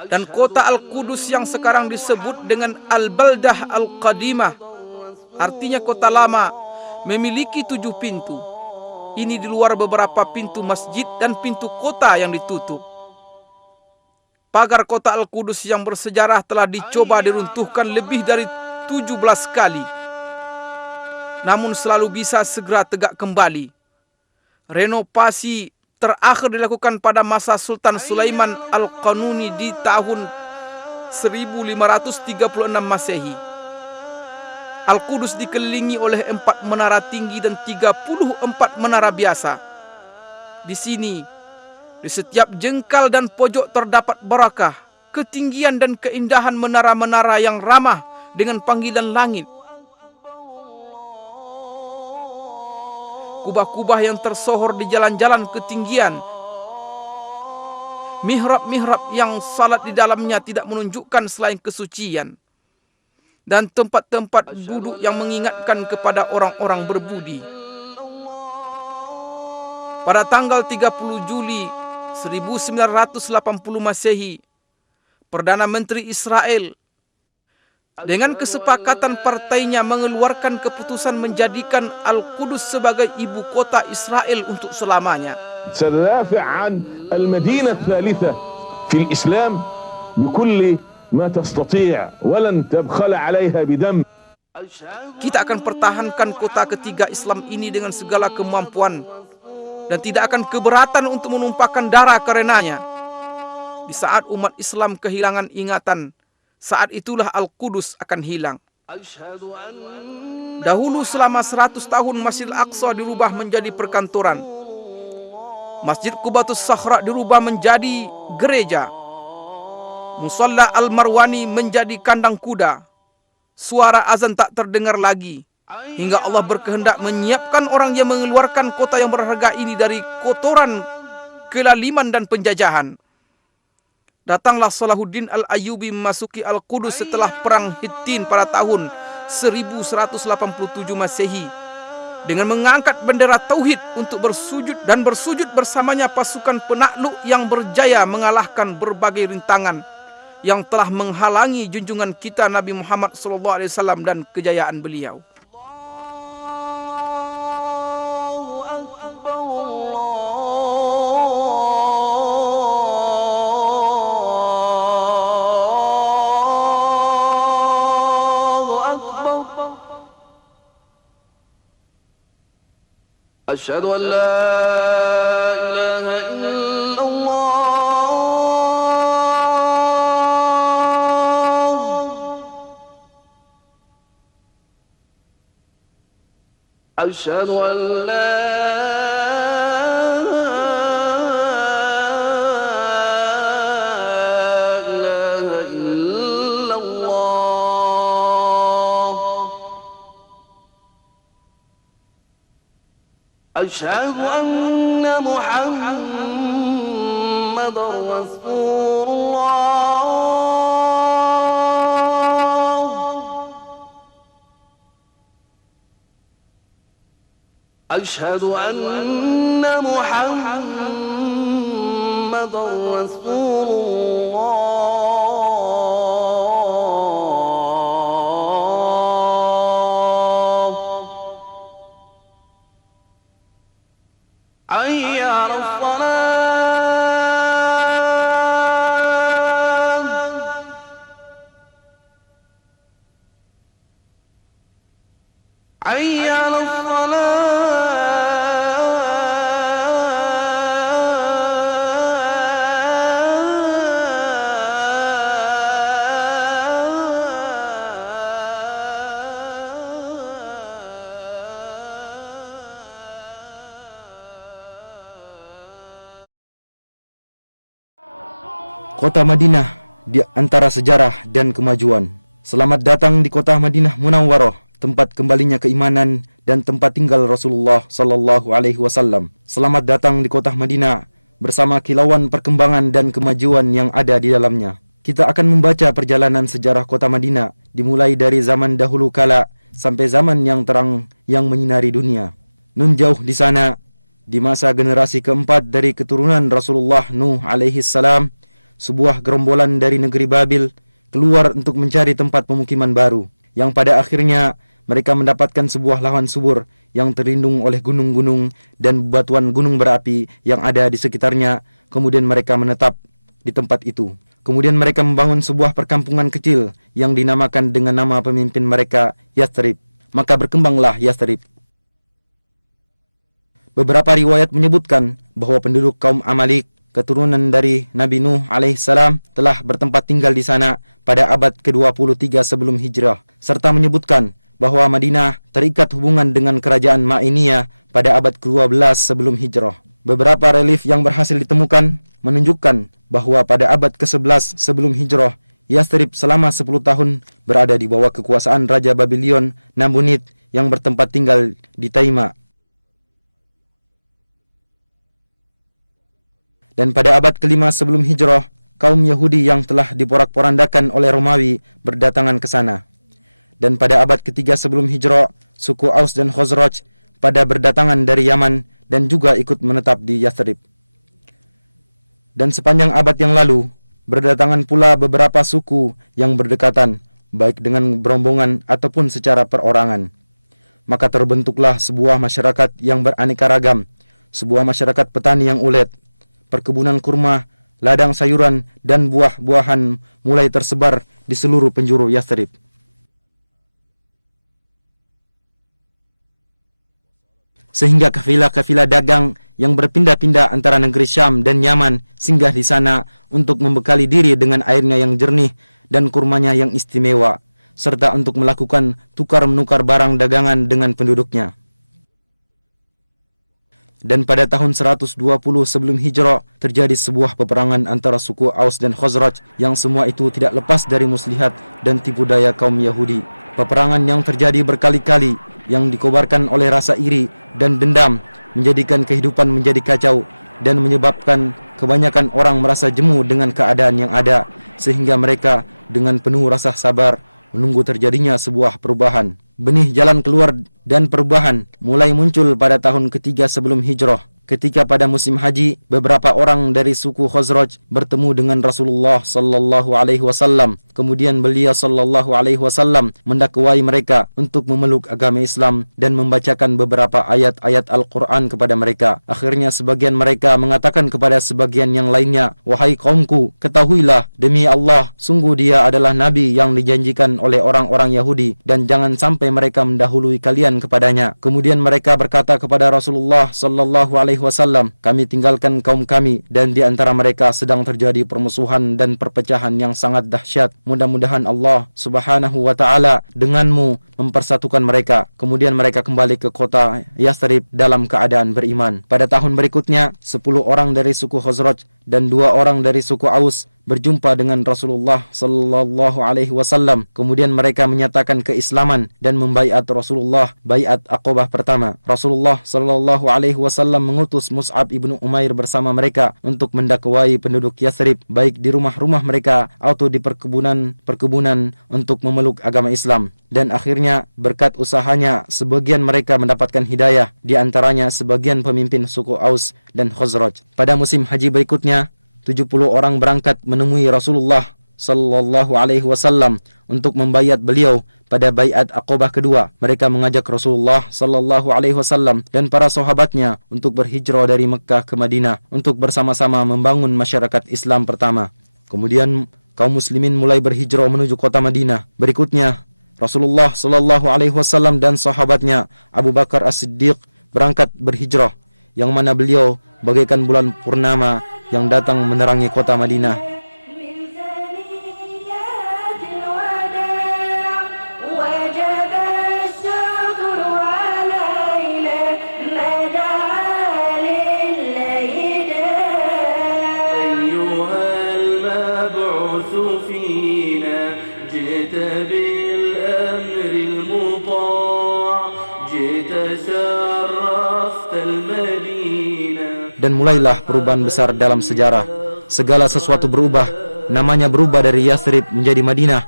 Dan kota Al-Qudus yang sekarang disebut dengan Al-Baldah Al-Qadimah, artinya kota lama, memiliki 7 pintu. Ini di luar beberapa pintu masjid dan pintu kota yang ditutup. Pagar kota Al-Qudus yang bersejarah telah dicoba diruntuhkan lebih dari 17 kali, namun selalu bisa segera tegak kembali. Renovasi terakhir dilakukan pada masa Sultan Sulaiman Al-Qanuni di tahun 1536 Masehi. Al-Qudus dikelilingi oleh 4 menara tinggi dan 34 menara biasa. Di sini, di setiap jengkal dan pojok terdapat barakah, ketinggian dan keindahan menara-menara yang ramah dengan panggilan langit. Kubah-kubah yang tersohor di jalan-jalan ketinggian. Mihrab-mihrab yang salat di dalamnya tidak menunjukkan selain kesucian. Dan tempat-tempat duduk yang mengingatkan kepada orang-orang berbudi. Pada tanggal 30 Juli 1980 Masehi, Perdana Menteri Israel dengan kesepakatan partainya mengeluarkan keputusan menjadikan Al-Qudus sebagai ibu kota Israel untuk selamanya. سندافع عن المدينة الثالثة في الإسلام بكل ما تستطيع ولن تبخل عليها بدم. Kita akan pertahankan kota ketiga Islam ini dengan segala kemampuan dan tidak akan keberatan untuk menumpahkan darah karenanya. Di saat umat Islam kehilangan ingatan, saat itulah Al-Qudus akan hilang. Dahulu selama 100 tahun Masjidil Aqsa dirubah menjadi perkantoran. Masjid Qubbatus Sakhra dirubah menjadi gereja. Musalla Al-Marwani menjadi kandang kuda. Suara azan tak terdengar lagi. Hingga Allah berkehendak menyiapkan orang yang mengeluarkan kota yang berharga ini dari kotoran, kelaliman dan penjajahan. Datanglah Salahuddin Al-Ayyubi memasuki Al-Qudus setelah perang Hittin pada tahun 1187 Masehi. Dengan mengangkat bendera Tauhid untuk bersujud dan bersujud bersamanya pasukan penakluk yang berjaya mengalahkan berbagai rintangan yang telah menghalangi junjungan kita Nabi Muhammad SAW dan kejayaan beliau. أشهد أن لا إله إلا الله أشهد أن لا أشهد أن محمد رسول الله أشهد أن محمد رسول الله حي على الصلاة حي على Kota Madinah di antara sejarah dan kemajuan. Selamat datang di kota Madinah Munawwarah, tempat kembalinya keimanan dan tempat tinggal Rasulullah sallallahu alaihi wasallam. Selamat datang di kota Madinah bersama kilauan perkembangan dan kemajuan yang ada di dalamnya. Kita akan membaca perjalanan sejarah kota Madinah dimulai dari zaman dahulu kala sampai zaman yang terang yang menyinari dunia. Nun jauh di sana, di masa generasi keempat dari keturunan Rasulullah Nuh alaihi salam, sebuah gerombolan dari negeri Babil keluar untuk mencari tempat pemukiman baru, yang pada akhirnya mereka mendapatkan sebuah lahan subur yang terlindung oleh gunung-gunung dan bebatuan gunung berapi yang ada di sekitarnya. Kemudian mereka menetap di tempat itu. Kemudian mereka membangun sebuah perkampungan kecil yang dinamakan dengan nama pemimpin mereka, Yathrib. Maka berkembanglah Yathrib. Beberapa riwayat menyebutkan bahwa penduduk kaum Amalik, keturunan dari Nabi Nuh alaihissalam, telah bertempat tinggal di sana pada abad ke-23 sebelum hijrah, serta menyebutkan bahwa Madinah terikat hubungan dengan kerajaan Ma'iniyah pada abad ke-12 sebelum hijrah. Beberapa relief yang berhasil ditemukan menunjukkan bahwa pada abad ke-11 sebelum hijrah, Yathrib selama 10 tahun berada di bawah kekuasaan Raja Babylon Nabonid yang bertempat tinggal di Taima. Dan pada abad ke-5 sebelum hijrah, kaum Yahudi yang telah diporak-porandakan oleh Romawi berdatangan ke sana. Dan pada abad ke-3 sebelum hijrah, suku Aus dan Khazraj pada berdatangan dari Yaman dan juga ikut menetap di Yathrib. Dan sepanjang abad yang lalu, berdatangan pula beberapa suku yang berdekatan, baik dengan berombongan ataupun secara perorangan. Maka terbentuklah sebuah masyarakat yang beraneka ragam, sebuah masyarakat petani yang ulet. Perkebunan kurma, ladang sayuran, dan buah-buahan mulai tersebar di seluruh penjuru Yathrib. Sehingga kafilah-kafilah dagang yang berpindah-pindah antara negeri Syam dan Yaman singgah di sana untuk membekali diri dengan airnya yang jernih dan kurmanya yang istimewa, serta untuk melakukan tukar-menukar barang dagangan dengan penduduknya. Dan pada tahun 120 sebelum hijrah terjadi sebuah peperangan antara suku Aus dan Khazraj yang semua itu tidak lepas dari muslihat dan tipu daya kaum Yahudi. Peperangan yang terjadi berkali-kali yang dikobarkan oleh rasa iri dan dendam menjadikan kehidupan menjadi kacau dan menyebabkan kebanyakan orang merasa jemu dengan keadaan yang ada, sehingga mereka dengan penuh rasa sabar menunggu terjadinya sebuah perubahan. Benih jalan keluar dan perubahan mulai muncul pada tahun ketiga sebelum hijrah, ketika pada musim haji beberapa orang dari suku Khazraj bertemu dengan Rasulullah sallallahu alaihi wasallam. Kemudian beliau sallallahu alaihi wasallam mendakwai mereka untuk memeluk agama Islam dan membacakan beberapa ayat-ayat Al-Quran kepada mereka. Akhirnya sebagian mereka mengatakan kepada sebagian yang lainnya, "Wahai kaumku, ketahuilah demi Allah, sungguh dia adalah nabi yang dijanjikan oleh orang-orang Yahudi dan jangan sampai mereka mendahului kalian kepadanya." Kemudian mereka berkata kepada Rasulullah sallallahu alaihi wasallam, "Kami tinggalkan kaum kami dan di antara mereka sedang terjadi permusuhan dan perpecahan yang sangat dahsyat. Mudah-mudahan Allah subhanahu wa ta'ala denganmu mempersatukan mereka." Kemudian mereka kembali ke kota Yathrib dalam keadaan beriman. Pada tahun berikutnya, 10 orang dari suku Khazraj dan 2 orang dari suku Aus berjumpa dengan Rasulullah sallallahu alaihi wasallam. Kemudian mereka menyatakan keislaman dan membaiat Rasulullah baiat Aqabah pertama. Rasulullah sallallahu alaihi wasallam mengutus Mus'ab ibnu Umair bersama mereka untuk mendakwai penduduk Yathrib, baik di rumah-rumah mereka atau di perkebunan untuk memeluk agama Islam. Dan akhirnya berkat usahanya sebagian mereka mendapatkan hidayah, di antaranya sebagian pemimpin suku Aus dan Khazraj. Pada musim haji berikutnya 70 orang berangkat menemui Rasulullah sallallahu alaihi wasallam untuk membaiat beliau pada baiat Aqabah kedua. Mereka mengajak Rasulullah sallallahu alaihi wasallam dan para sahabatnya untuk berhijrah dari Mekkah ke Madinah untuk bersama-sama membangun masyarakat Islam pertama. Kemudian kaum muslimin mulai berhijrah menuju kota Madinah. Berikutnya Rasulullah sallallahu alaihi wasallam dan sahabatnya Abu Bakar As-Siddiq berangkat berhijrah, yang mana beliau bagaikan bulan purnama yang datang menerangi kota Madinah. Dan mulailah perubahan besar dalam sejarah. Segala sesuatu berubah. Namanya berubah dari Yathrib menjadi Madinah.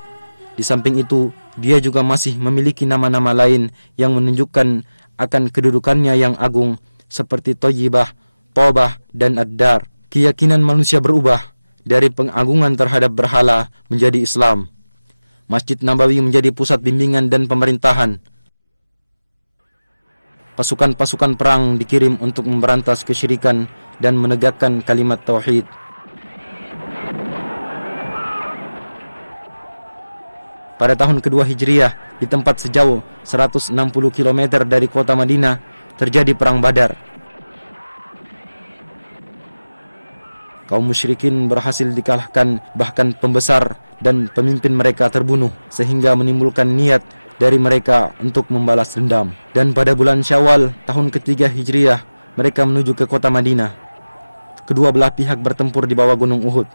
Di samping itu, dia juga masih memiliki nama-nama lain yang menunjukkan akan kedudukannya yang agung, seperti Thayyibah, Tobah, dan Ad-Dar. Keyakinan manusia berubah dari pengagungan terhadap berhala menjadi Islam. Masjid Nabawi menjadi pusat bimbingan dan pemerintahan. Pasukan-pasukan perang dikirim untuk memberantas kesyirikan dan menegakkan kalimat tauhid. Pada tahun kedua Hijriah, di tempat sejauh 160 km dari kota Madinah, terjadi perang Badar. Kaum musyrikin berhasil dikalahkan, bahkan pembesar dan pemimpin mereka terbunuh, sehingga menimbulkan niat dari mereka untuk membalas dendam. Dan pada bulan Syawal tahun ketiga Hijriah, mereka menuju ke kota Madinah. Kedua belah pihak bertempur di bawah gunung Uhud.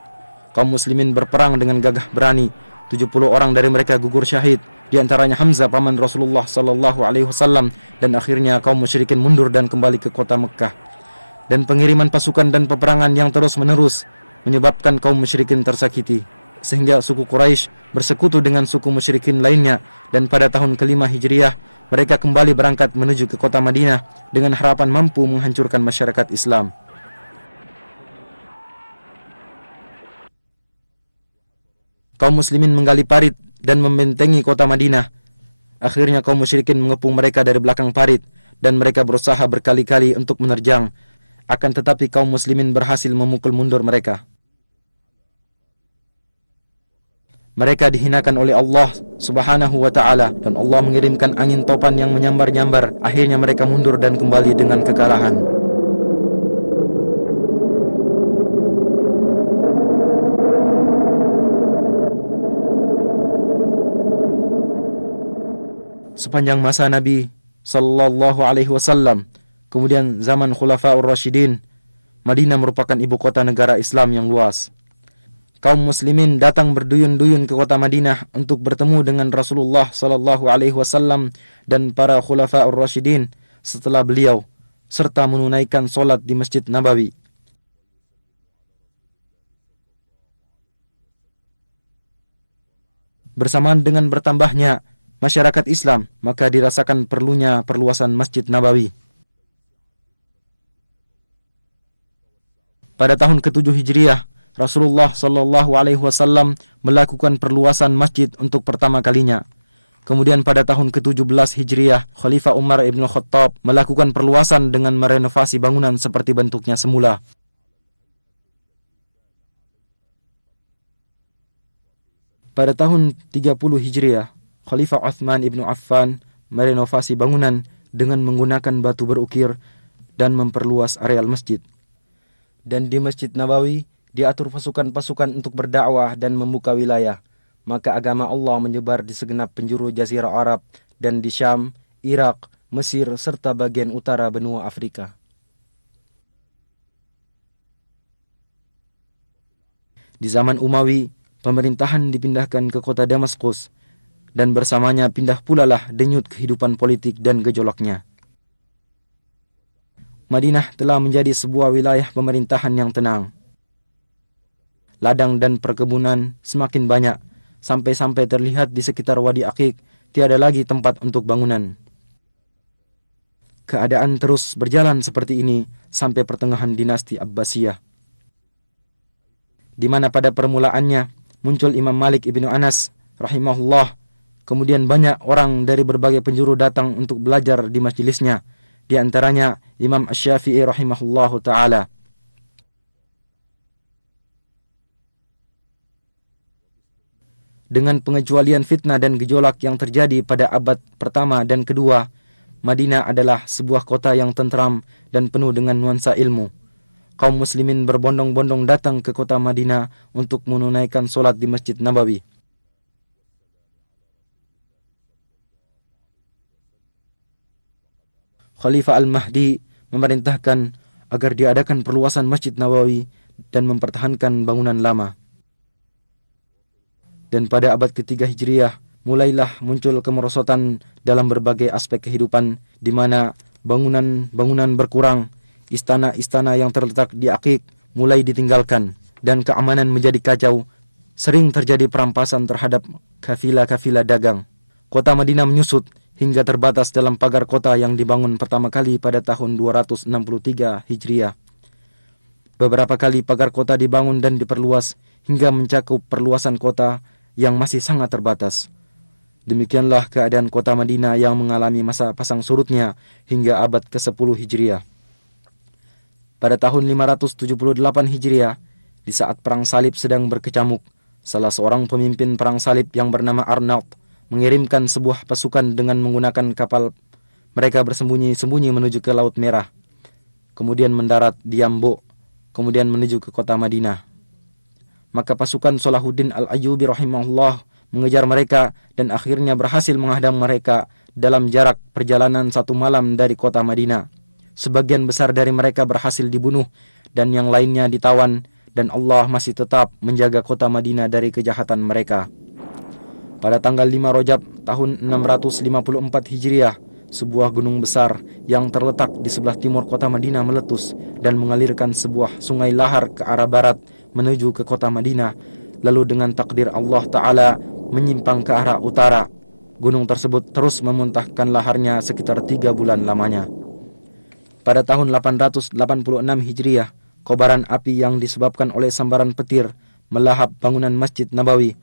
Kaum muslimin berperang dengan gagah berani. 70 orang dari mereka gugur syahid, di antaranya Hamzah paman Rasulullah sallallahu alaihi wasallam, dan akhirnya kaum musyrikin mundur dan kembali ke kota Mekkah. Dan pengiriman pasukan dan peperangan yang terus-menerus menyebabkan kaum musyrikin tersakiti, sehingga suku Quraisy bersekutu dengan suku musyrikin lainnya, dan pada tahun kelima Hijriah mereka kembali berangkat menuju ke kota Madinah dengan harapan mampu menghancurkan masyarakat Islam. Kaum muslimin menggali parit dan membentengi kota Madinah. Akhirnya kaum musyrikin mengepung mereka dari belakang parit dan mereka berusaha berkali-kali untuk menerjang. Akan tetapi kaum muslimin berhasil memukul mundur mereka. Mereka dihinakan oleh Allah Subhanahu wa ta'ala, dan Allah mengirimkan angin topan yang menyambar-nyambar. Akhirnya mereka mundur dan kembali dengan kekalahan. Sepanjang masa Nabi sallallahu alaihi wasallam, kemudian zaman Khulafaur Rasyidin, Madinah merupakan ibu kota negara Islam yang luas. Kaum muslimin datang berduyun-duyun ke kota Madinah untuk bertemu dengan Rasulullah sallallahu alaihi wasallam dan para Khulafaur Rasyidin setelah beliau, serta menunaikan solat di Masjid Nabawi. Bersamaan dengan bertambahnya masyarakat Islam, maka dirasakan perlunya perluasan Masjid Nabawi. Pada tahun ke-7 Hijriah, Rasulullah sallallahu alaihi wasallam melakukan perluasan masjid untuk pertama kalinya. Kemudian pada tahun ke-17 Hijriah, Khalifah Umar ibn Khattab melakukan perluasan dengan merenovasi bangunan seperti bentuknya semula. Pada tahun 30 Hijriah, Khalifah Uthman ibn Affan merenovasi bangunan dengan menggunakan batu berukir dan memperluas areal masjid. Dan di Masjid Nabawi diatur pasukan-pasukan untuk berdakwah dan membuka wilayah. Maka agama Allah menyebar di segenap penjuru Jazirah Arab dan di Syam, Irak, Mesir, serta bagian utara benua Afrika. Di Di zaman Umawi, pemerintahan dipindahkan ke kota Damaskus, dan bersamanya pindah pula lah denyut kehidupan politik dan gejolaknya. Madinah telah menjadi sebuah wilayah pemerintahan yang tenang. Ladang dan perkebunan semakin banyak, sampai-sampai terlihat di sekitar Wadi Aqiq tiada lagi tempat untuk bangunan. Keadaan terus berjalan seperti ini sampai pertengahan dinasti Abbasiyah, di mana pada permulaannya muncul Imam Malik ibnu Anas rahimahullah. Kemudian banyak orang dari berbagai penjuru datang untuk belajar di majelisnya, di antaranya Imam Asy-Syafi'i rahimahullahu ta'ala. Dengan pengecualian fitnah dan gejolak yang terjadi pada abad pertama dan kedua, Madinah adalah sebuah kota yang tentram dan penuh dengan nuansa ilmu. Kaum muslimin berbondong-bondong datang ke kota Madinah untuk menunaikan solat di Masjid Nabawi. Khalifah Al-Mahdi memerintahkan agar diadakan perluasan Masjid Nabawi dan mempertahankan bangunan lama. Dan pada abad ketiga Hijriah, mulailah muncul kemerosotan dalam berbagai aspek kehidupan, di mana bangunan-bangunan berkurang, istana-istana yang terletak di Aqiq mulai ditinggalkan, dan keamanan menjadi kacau. Sering terjadi perampasan terhadap kafilah-kafilah dagang. Kota Madinah menyusut hingga terbatas dalam pagar kota yang dibangun pertama kali pada tahun 263 Hijriah. Beberapa kali pagar kota dibangun dan diperluas hingga mencakup perluasan kota yang masih sangat terbatas. Demikianlah keadaan kota Madinah yang mengalami masa pasang surutnya hingga abad ke-10 Hijriah. Pada tahun 578 Hijriah, di saat perang salib sedang berkecamuk, salah seorang pemimpin perang salib yang bernama Arnaud mengirimkan sebuah pasukan dengan menggunakan kapal. Mereka bersembunyi-sembunyi menuju ke Laut Merah, kemudian mendarat di Yambo, kemudian menuju ke kota Madinah. Maka pasukan Salahuddin Al-Ayyubi rahimahullah mengejar mereka dan akhirnya berhasil menghadang mereka dalam jarak perjalanan 1 malam dari kota Madinah. Sebagian besar dari mereka berhasil dibunuh dan yang lainnya ditawan, dan Allah masih tetap menjaga kota Madinah dari kejahatan mereka. Pada tanggal 5 Rajab tahun 654 Hijriah, sebuah gunung besar yang terletak di sebelah timur kota Madinah meletus dan mengalirkan sebuah sungai lahar ke arah barat menuju ke kota Madinah, lalu dengan takdir Allah Ta'ala menyimpang ke arah utara. Gunung tersebut terus memuntahkan laharnya sekitar 3 bulan lamanya. Pada tahun 886 Hijriah, kobaran api yang disebabkan oleh sambaran petir melahap bangunan Masjid Nabawi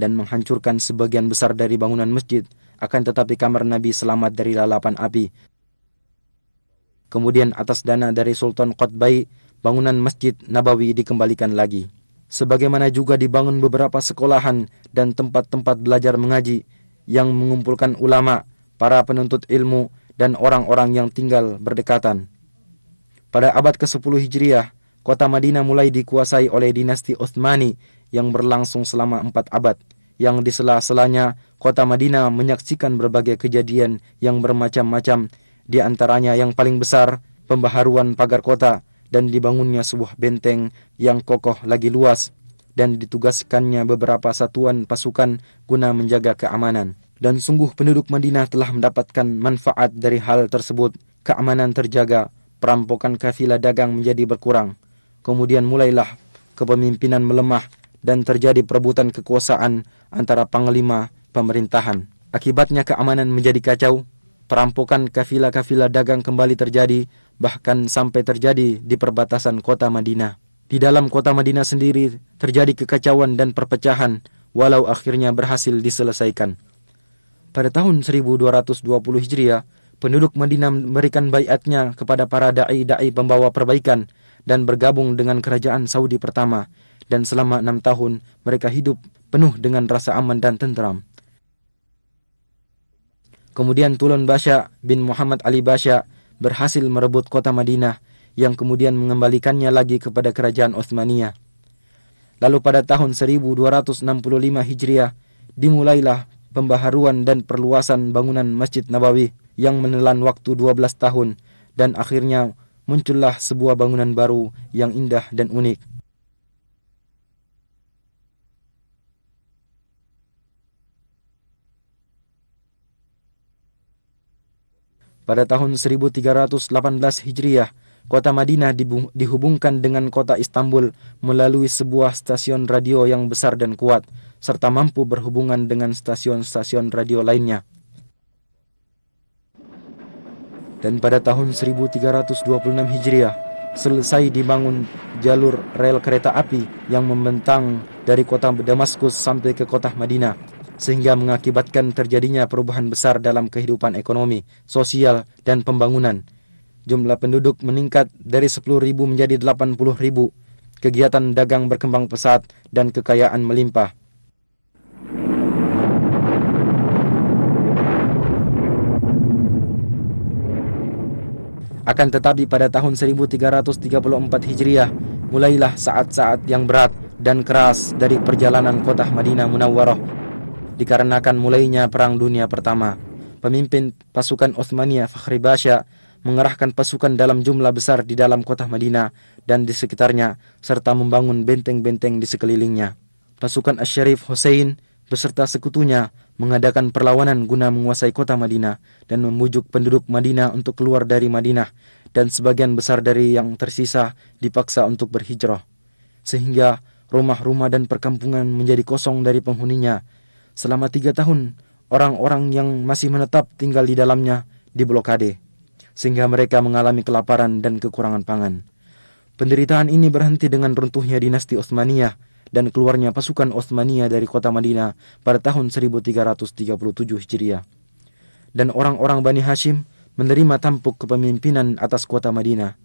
dan menghancurkan sebagian besar dari bangunan masjid, akan tetapi kamar Nabi selamat dari lalapan api. Kemudian atas dana dari Sultan Qutbai, bangunan Masjid Nabawi dikembalikan lagi. Sebagaimana juga dibangun beberapa sekolahan dan tempat-tempat belajar mengaji yang mengumpulkan ulama, para penuntut ilmu, dan orang-orang yang tinggal berdekatan. Pada abad ke-10 Hijriah, kota Madinah mulai dikuasai oleh dinasti Utsmani yang berlangsung selama 4 abad. Yang di sela-selanya, kota Madinah menyaksikan berbagai kejadian yang bermacam-macam, di antaranya yang paling besar, pembaharuan pagar kota dan dibangunnya sebuah benteng yang kokoh lagi luas, dan ditugaskannya beberapa satuan pasukan guna menjaga keamanan. Dan sungguh penduduk Madinah telah mendapatkan manfaat dari hal tersebut. Keamanan terjaga, perampokan kafilah dagang menjadi berkurang. Kemudian mulailah kepemimpinan melemah dan terjadi perebutan kekuasaan antara panglima pemerintahan. Akibatnya keamanan menjadi kacau, perampokan kafilah-kafilah dagang kembali terjadi, bahkan sampai terjadi di perbatasan kota Madinah. Di dalam kota Madinah sendiri terjadi kekacauan dan perpecahan, walau akhirnya berhasil diselesaikan. Pada tahun 1220 Hijriah, penduduk Madinah memberikan baiatnya kepada para da'i-da'i pembawa perbaikan dan bergabung dengan kerajaan Saudi pertama, dan selama 6 tahun mereka hidup penuh dengan rasa aman dan tentram. Kemudian Tulun Basha bin Muhammad Ali Basha berhasil merebut kota Madinah yang kemudian mengembalikannya lagi kepada kerajaan Utsmaniyah. Lalu pada tahun 1265 Hijriah dimulailah pembaharuan dan perluasan bangunan Masjid Nabawi yang menelan waktu 12 tahun, dan akhirnya muncullah sebuah bangunan baru yang indah dan unik. Pada tahun 1318 Hijriah, kota Madinah dihubungkan dengan kota Istanbul melalui sebuah stasiun radio yang besar dan kuat, serta mampu berhubungan dengan stasiun-stasiun radio lainnya. Dan pada tahun 1326 Hijriah, selesai dibangun jalur rel kereta api yang membentang dari kota Damaskus sampai ke kota Madinah, sehingga mengakibatkan terjadinya perubahan besar dalam kehidupan ekonomi, sosial, dan pembangunan. Jumlah penduduk meningkat dari 10.000 menjadi 80.000. Kegiatan dagang berkembang pesat dan kekayaan melimpah. Akan tetapi pada tahun 1334 Hijriah, mulailah saat-saat yang berat dan keras dari perjalanan kota Madinah Munawwarah, dikarenakan mulainya Perang Dunia Pertama. Pemimpin pasukan Utsmaniyah Fakhri Basha mengerahkan pasukan dalam jumlah besar di dalam kota Madinah dan di sekitarnya, serta membangun benteng-benteng di sekelilingnya. Pasukan Asy-Syarif Hussein beserta sekutunya mengadakan perlawanan guna menguasai kota Madinah dan membujuk penduduk Madinah untuk keluar dari Madinah, dan sebagian besar dari yang tersisa dipaksa untuk berhijrah, sehingga rumah-rumah dan perkampungan menjadi kosong dari penghuninya. Selama 3 tahun, orang-orang yang masih menetap tinggal di dalamnya diblokade, sehingga mereka mengalami kelaparan dan kekurangan pangan. Penderitaan ini berhenti dengan runtuhnya dinasti Utsmaniyah dan keluarnya pasukan Utsmaniyah dari kota Madinah pada tahun 1337 Hijriah. Dan orang-orang Bani Hashim menerima tampuk kepemimpinan atas kota Madinah.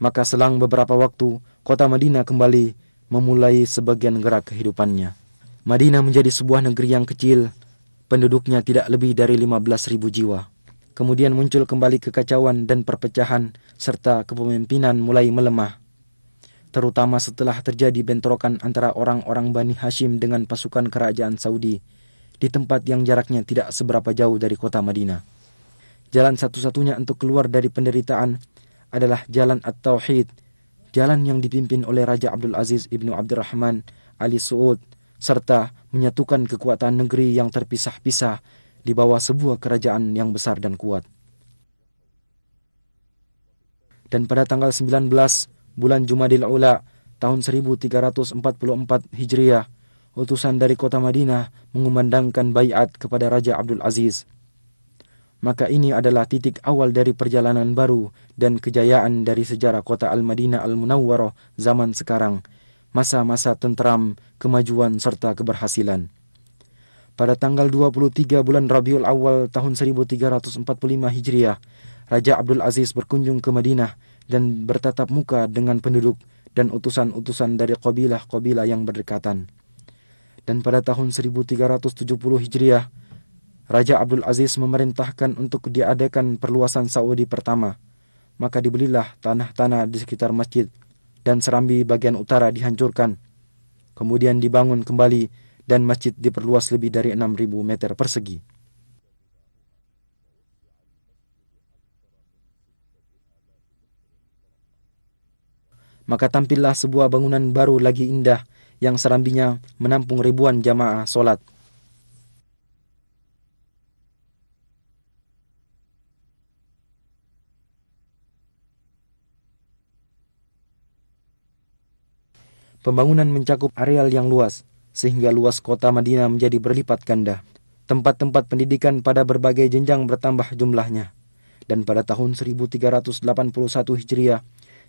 Maka selang beberapa waktu, kota Madinah kembali memulai sebagian gerak kehidupannya. Madinah menjadi sebuah negeri yang kecil, penduduknya tidak lebih dari 15.000 jiwa. Kemudian muncul kembali kekacauan dan perpecahan, serta kepemimpinan mulai melemah, terutama setelah terjadi bentrokan antara orang-orang Bani Hashim dengan pasukan kerajaan Saudi di tempat yang jaraknya tidak seberapa jauh dari kota Madinah. Jalan satu-satunya untuk keluar dari penderitaan adalah jalan At-Tauhid, jalan yang dipimpin oleh Raja Abdul Aziz ibnu Abdurrahman Ali Saud, serta menyatukan kekuatan negeri yang terpisah-pisah di bawah sebuah kerajaan yang besar dan kuat. Dan pada tanggal 19 bulan Jumadil Ula tahun 1344 Hijriah, utusan dari kota Madinah mengumandangkan baiat kepada Raja Abdul Aziz. Maka ini adalah titik awal dari perjalanan baru dan kejayaan dari sejarah kota Al-Madinah Al-Munawwarah zaman sekarang, masa-masa tentram, kemajuan serta keberhasilan. Pada tanggal 23 bulan Rabiul Awal tahun 1345 Hijriah, Raja Abdul Aziz berkunjung ke Madinah dan bertatap muka dengan penduduk dan utusan-utusan dari kabilah-kabilah yang berdekatan. Dan pada tahun 1370 Hijriah, Raja Abdul Aziz memerintahkan untuk diadakan perluasan Saudi pertama. Maka dibelilah tanah-tanah di sekitar masjid dan serambi bagian utara dihancurkan. Kemudian dibangun kembali dan masjid diperluas lebih dari 6.000 meter persegi. Maka tampillah sebuah bangunan baru lagi indah yang serambinya menampung ribuan jamaah solat. Pembangunan mencakup areal yang luas, sehingga luas kota Madinah menjadi berlipat ganda. Tempat-tempat pendidikan pada berbagai jenjang bertambah jumlahnya. Dan pada tahun 1381 Hijriah,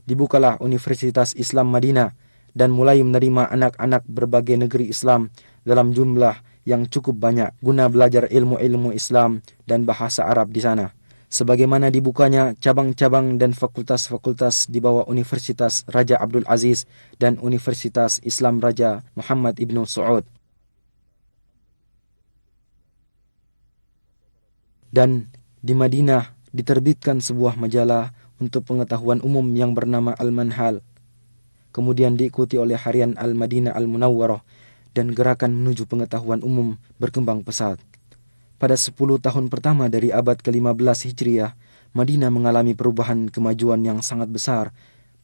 dibukalah Universitas Islam Madinah dan mulai menerima anak-anak berbagai negeri Islam dalam jumlah yang cukup banyak guna belajar ilmu-ilmu Islam dan bahasa Arab di sana. Sebagaimana dibukanya cabang-cabang dan fakultas-fakultas di bawah Universitas Raja Abdul Aziz dan Universitas Islam Raja Muhammad ibnu Saud. Dan di Madinah diterbitkan sebuah majalah untuk pengetahuan umum yang bernama Al-Manhal. Kemudian diikuti oleh harian Al-Madinah Al-Munawwarah dan gerakan menuju pengetahuan umum berkembang pesat. Pada 10 tahun pertama dari abad ke-15 Hijriah, Madinah mengalami perubahan kemajuan yang sangat besar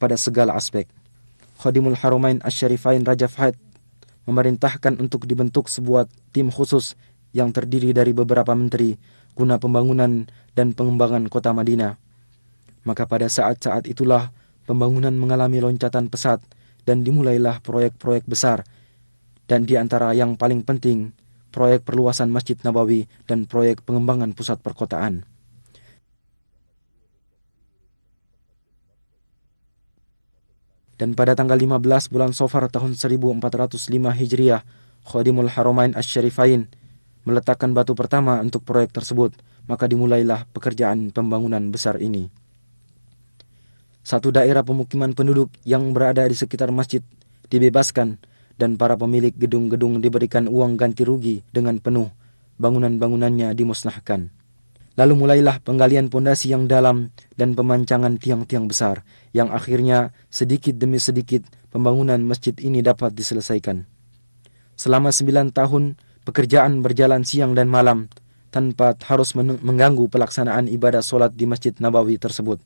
pada segala aspek. Khadimul Haramain Asy-Syarifain Raja Fahd memerintahkan untuk dibentuk sebuah tim khusus yang terdiri dari beberapa menteri guna pembangunan dan pengembangan kota Madinah. Maka pada saat-saat itulah pembangunan mengalami loncatan pesat dan dimulailah proyek-proyek besar, dan di antara yang paling penting, proyek perluasan Masjid Nabawi dan proyek pengembangan pusat perkotaan. Dan pada tanggal 15 bulan Safar tahun 1405 Hijriah, Khadimul Haramain Asy-Syarifain meletakkan batu pertama untuk proyek tersebut, maka dimulailah pekerjaan pembangunan besar ini. Satu daerah pemukiman penduduk yang berada di sekitar masjid dibebaskan dan para pemilik gedung-gedung diberikan uang ganti rugi dengan penuh, bangunan-bangunannya dimusnahkan. Lalu mulailah penggalian pondasi yang dalam dan pemancangan tiang-tiang besar, yang akhirnya sedikit demi sedikit pembangunan masjid ini dapat diselesaikan. Selama 9 tahun, pekerjaan berjalan siang dan malam, tanpa harus mengganggu pelaksanaan ibadah solat di Masjid Nabawi tersebut.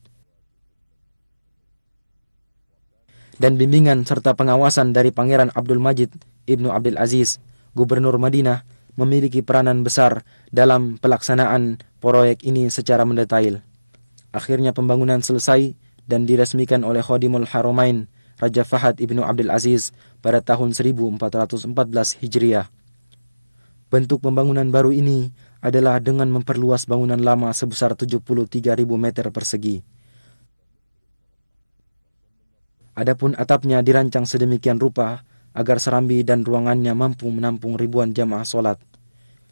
Dan bimbingan serta pengawasan dari Pangeran Abdul Majid Ibnu Abdul Aziz, Gubernur Madinah, memiliki peranan besar dalam pelaksanaan proyek ini secara mendetail. Akhirnya pembangunan selesai dan diresmikan oleh Khadimul Haramain Raja Fahad Ibnu Abdul Aziz pada tahun 1414 Hijriah. Bentuk pembangunan baru ini adalah dengan memperluas bangunan lama sebesar 73.000 meter persegi. Adapun atapnya dirancang sedemikian rupa agar serambi dan ruangannya mampu menampung ribuan jamaah solat.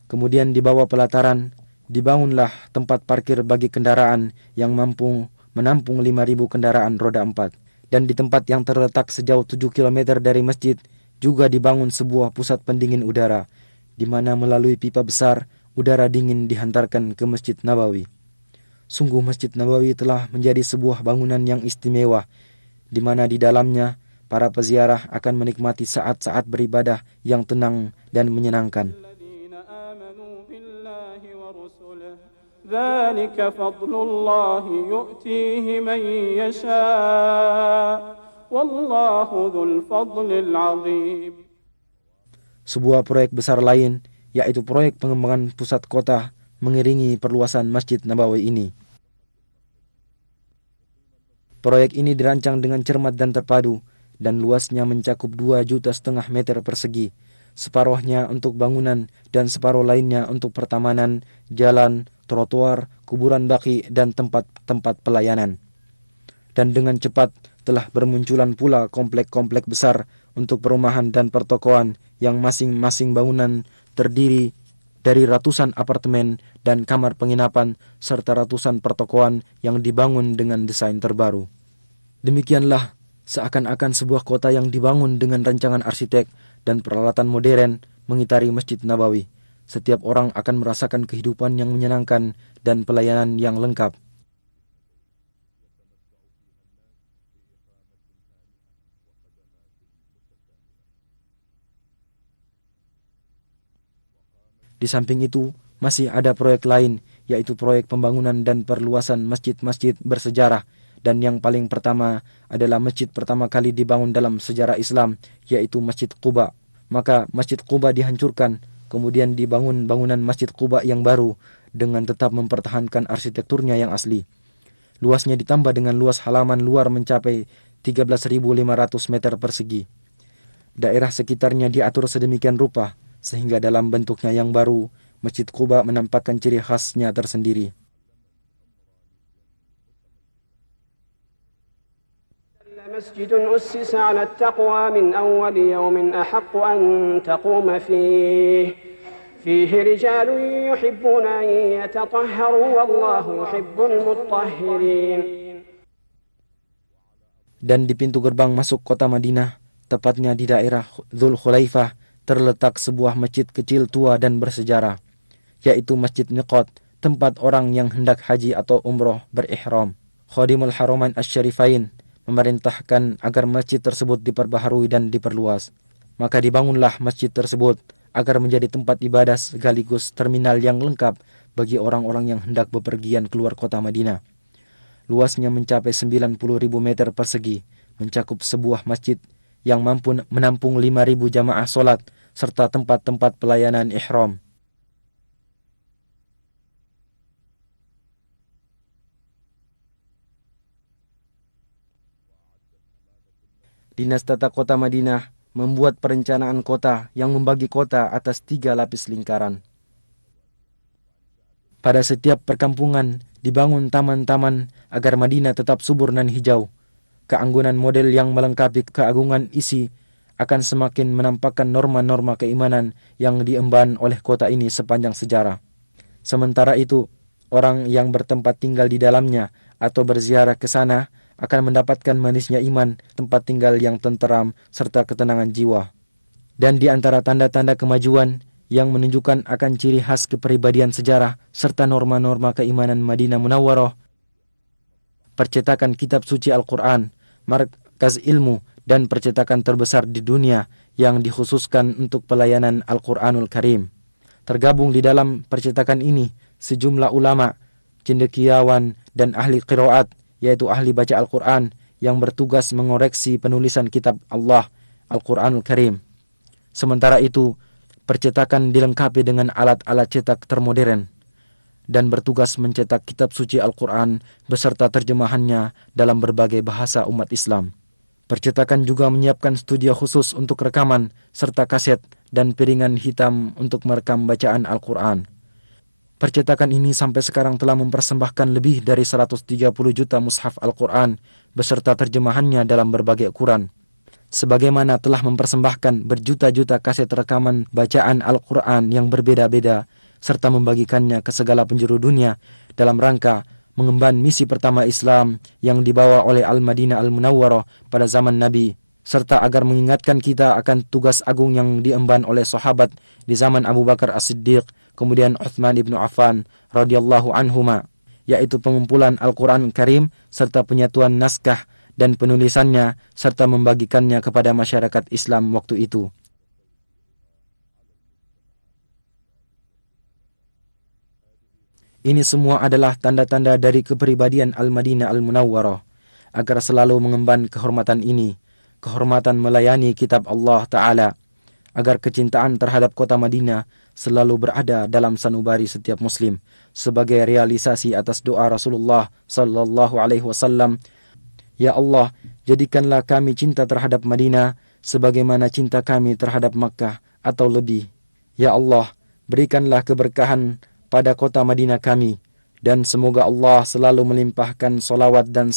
Kemudian di bawah pelataran dibangunlah tempat parkir bagi kendaraan yang mampu menampung 5.000 kendaraan roda 4. Dan di tempat yang terletak sejauh 7 km dari masjid juga dibangun sebuah pusat pendingin udara, di mana melalui pipa besar udara dingin dihantarkan ke Masjid Nabawi. Sungguh Masjid Nabawi telah menjadi sebuah bangunan yang istimewa, di mana di dalamnya para peziarah akan menikmati saat-saat beribadah yang tenang dan menyenangkan. ذلك فضل الله يؤتيه من يشاء والله ذو الفضل العظيم. Sebuah proyek besar lain, yaitu proyek pengembangan pusat kota, mengiringi perluasan Masjid Nabawi ini. Proyek ini dirancang dengan cermat dan terpadu, dan luasnya mencakup 2,5 juta meter persegi, separuhnya untuk bangunan dan separuh lainnya untuk pertamanan, jalan, trotoar, kuburan baki, dan tempat-tempat pelayanan. Dan dengan cepat telah bermunculan pula komplek-komplek besar untuk perumahan dan pertokoan yang masing-masing bangunan terdiri dari ratusan apartemen dan kamar penginapan serta ratusan pertokoan yang dibangun dengan desain terbaru. Demikianlah seakan-akan sebuah kota yang dibangun dengan rancangan arsitek dan peralatan modern mengitari Masjid Nabawi. Setiap orang akan merasakan kehidupan yang menyenangkan dan pelayanan yang lengkap. Di samping itu, masih ada proyek lain, yaitu proyek pembangunan dan perluasan masjid-masjid bersejarah, dan yang paling pertama adalah masjid pertama kali dibangun dalam sejarah Islam, yaitu Masjid Quba. Maka Masjid Quba dihancurkan, kemudian dibangun bangunan Masjid Quba yang baru dengan tetap mempertahankan arsitekturnya yang asli. Luasnya ditambah dengan luas halaman luar mencapai 13.500 meter persegi. Daerah sekitarnya diatur sedemikian rupa sehingga dalam bentuknya yang baru, Masjid Quba menampakkan ciri khasnya tersendiri. مسجد أسس على التقوى من أول يوم أحق أن تقوم فيه رجال يحبون أن يتطهروا والله يحب المطهرين. Dan di pintu gerbang masuk kota Madinah, tepatnya di daerah Dzul Khulaifah, terletak sebuah masjid kecil tua dan bersejarah, yaitu Masjid Miqat, tempat orang yang hendak haji atau umroh berihram. Khadimul Haramain Asy-Syarifain memerintahkan agar masjid tersebut diperbaharui dan diperluas. Maka dibangunlah masjid tersebut agar menjadi tempat ibadah sekaligus terminal yang lengkap bagi orang-orang yang hendak bepergian keluar kota Madinah. Luasnya mencapai 90.000 meter persegi, mencakup sebuah masjid yang mampu menampung 5.000 jamaah solat, serta tempat-tempat pelayanan ihram. Dinas Tata Kota Madinah membuat perencanaan kota yang membagi kota atas 3 lapis lingkaran. Pada setiap perkampungan dibangun taman-taman agar Madinah tetap subur dan hijau. Keanggunan model yang melengkapi keagungan isi akan semakin menampakkan norma-norma keimanan yang diemban oleh kota ini sepanjang sejarah. Sementara itu, orang yang bertempat tinggal di dalamnya atau berziarah ke sana akan mendapatkan manisnya iman, tempat tinggal yang tenteram, serta ketenangan jiwa. Dan di antara tanda-tanda kemajuan yang menunjukkan akan ciri khas kepribadian sejarah serta norma-norma keimanan Madinah Munawwarah, percetakan kitab suci Al-Quran, markaz ilmu, dan percetakan terbesar di dunia yang dikhususkan untuk pelayanan Al-Quranul Karim. Tergabung di dalam percetakan ini sejumlah ulama, cendekiawan, dan ahli qiraat, yaitu ahli baca Al-Quran yang bertugas mengoreksi penulisan kitab Allah, Al-Quranul Karim. Sementara itu, percetakan dilengkapi dengan alat-alat cetak termodern dan bertugas mencetak kitab suci Al-Quran beserta terjemahannya dalam berbagai bahasa umat Islam. Percetakan juga menyiapkan studio khusus untuk rekaman serta kaset dan piringan hitam untuk merekam bacaan Al-Quran. Percetakan ini sampai sekarang telah mempersembahkan lebih dari 130 juta mushaf Al-Quran beserta terjemahannya dalam berbagai ukuran. Sebagaimana telah mempersembahkan berjuta-juta kaset rekaman bacaan Al-Quran yang berbeda-beda serta membagikannya ke segala penjuru dunia dalam rangka mengemban misi pertama Islam yang dibawa oleh Al-Madinah Al-Munawwarah pada zaman Nabi, serta agar mengingatkan kita akan tugas agung yang diemban oleh sahabat di zaman Abu Bakar As-Siddiq, kemudian Uthman ibn Affan radhiyallahu anhuma, yaitu pengumpulan Al-Quran Karim serta penyatuan naskah dan penulisannya serta membagikannya kepada masyarakat Islam waktu itu. Ini semua adalah tanda-tanda dari kepribadian Al-Madinah Al-Munawwarah agar selalu mengemban kehormatan ini, kehormatan melayani kitab Allah Ta'ala, agar kecintaan terhadap kota Madinah selalu berada dalam sanubari setiap muslim sebagai realisasi atas doa Rasulullah sallallahu alaihi wasallam, "Ya Allah, jadikanlah kami cinta terhadap Madinah sebagaimana cinta kami terhadap Makkah atau lebih. Ya Allah, berikanlah keberkahan pada kota Madinah kami, dan semoga Allah selalu melimpahkan solawat dan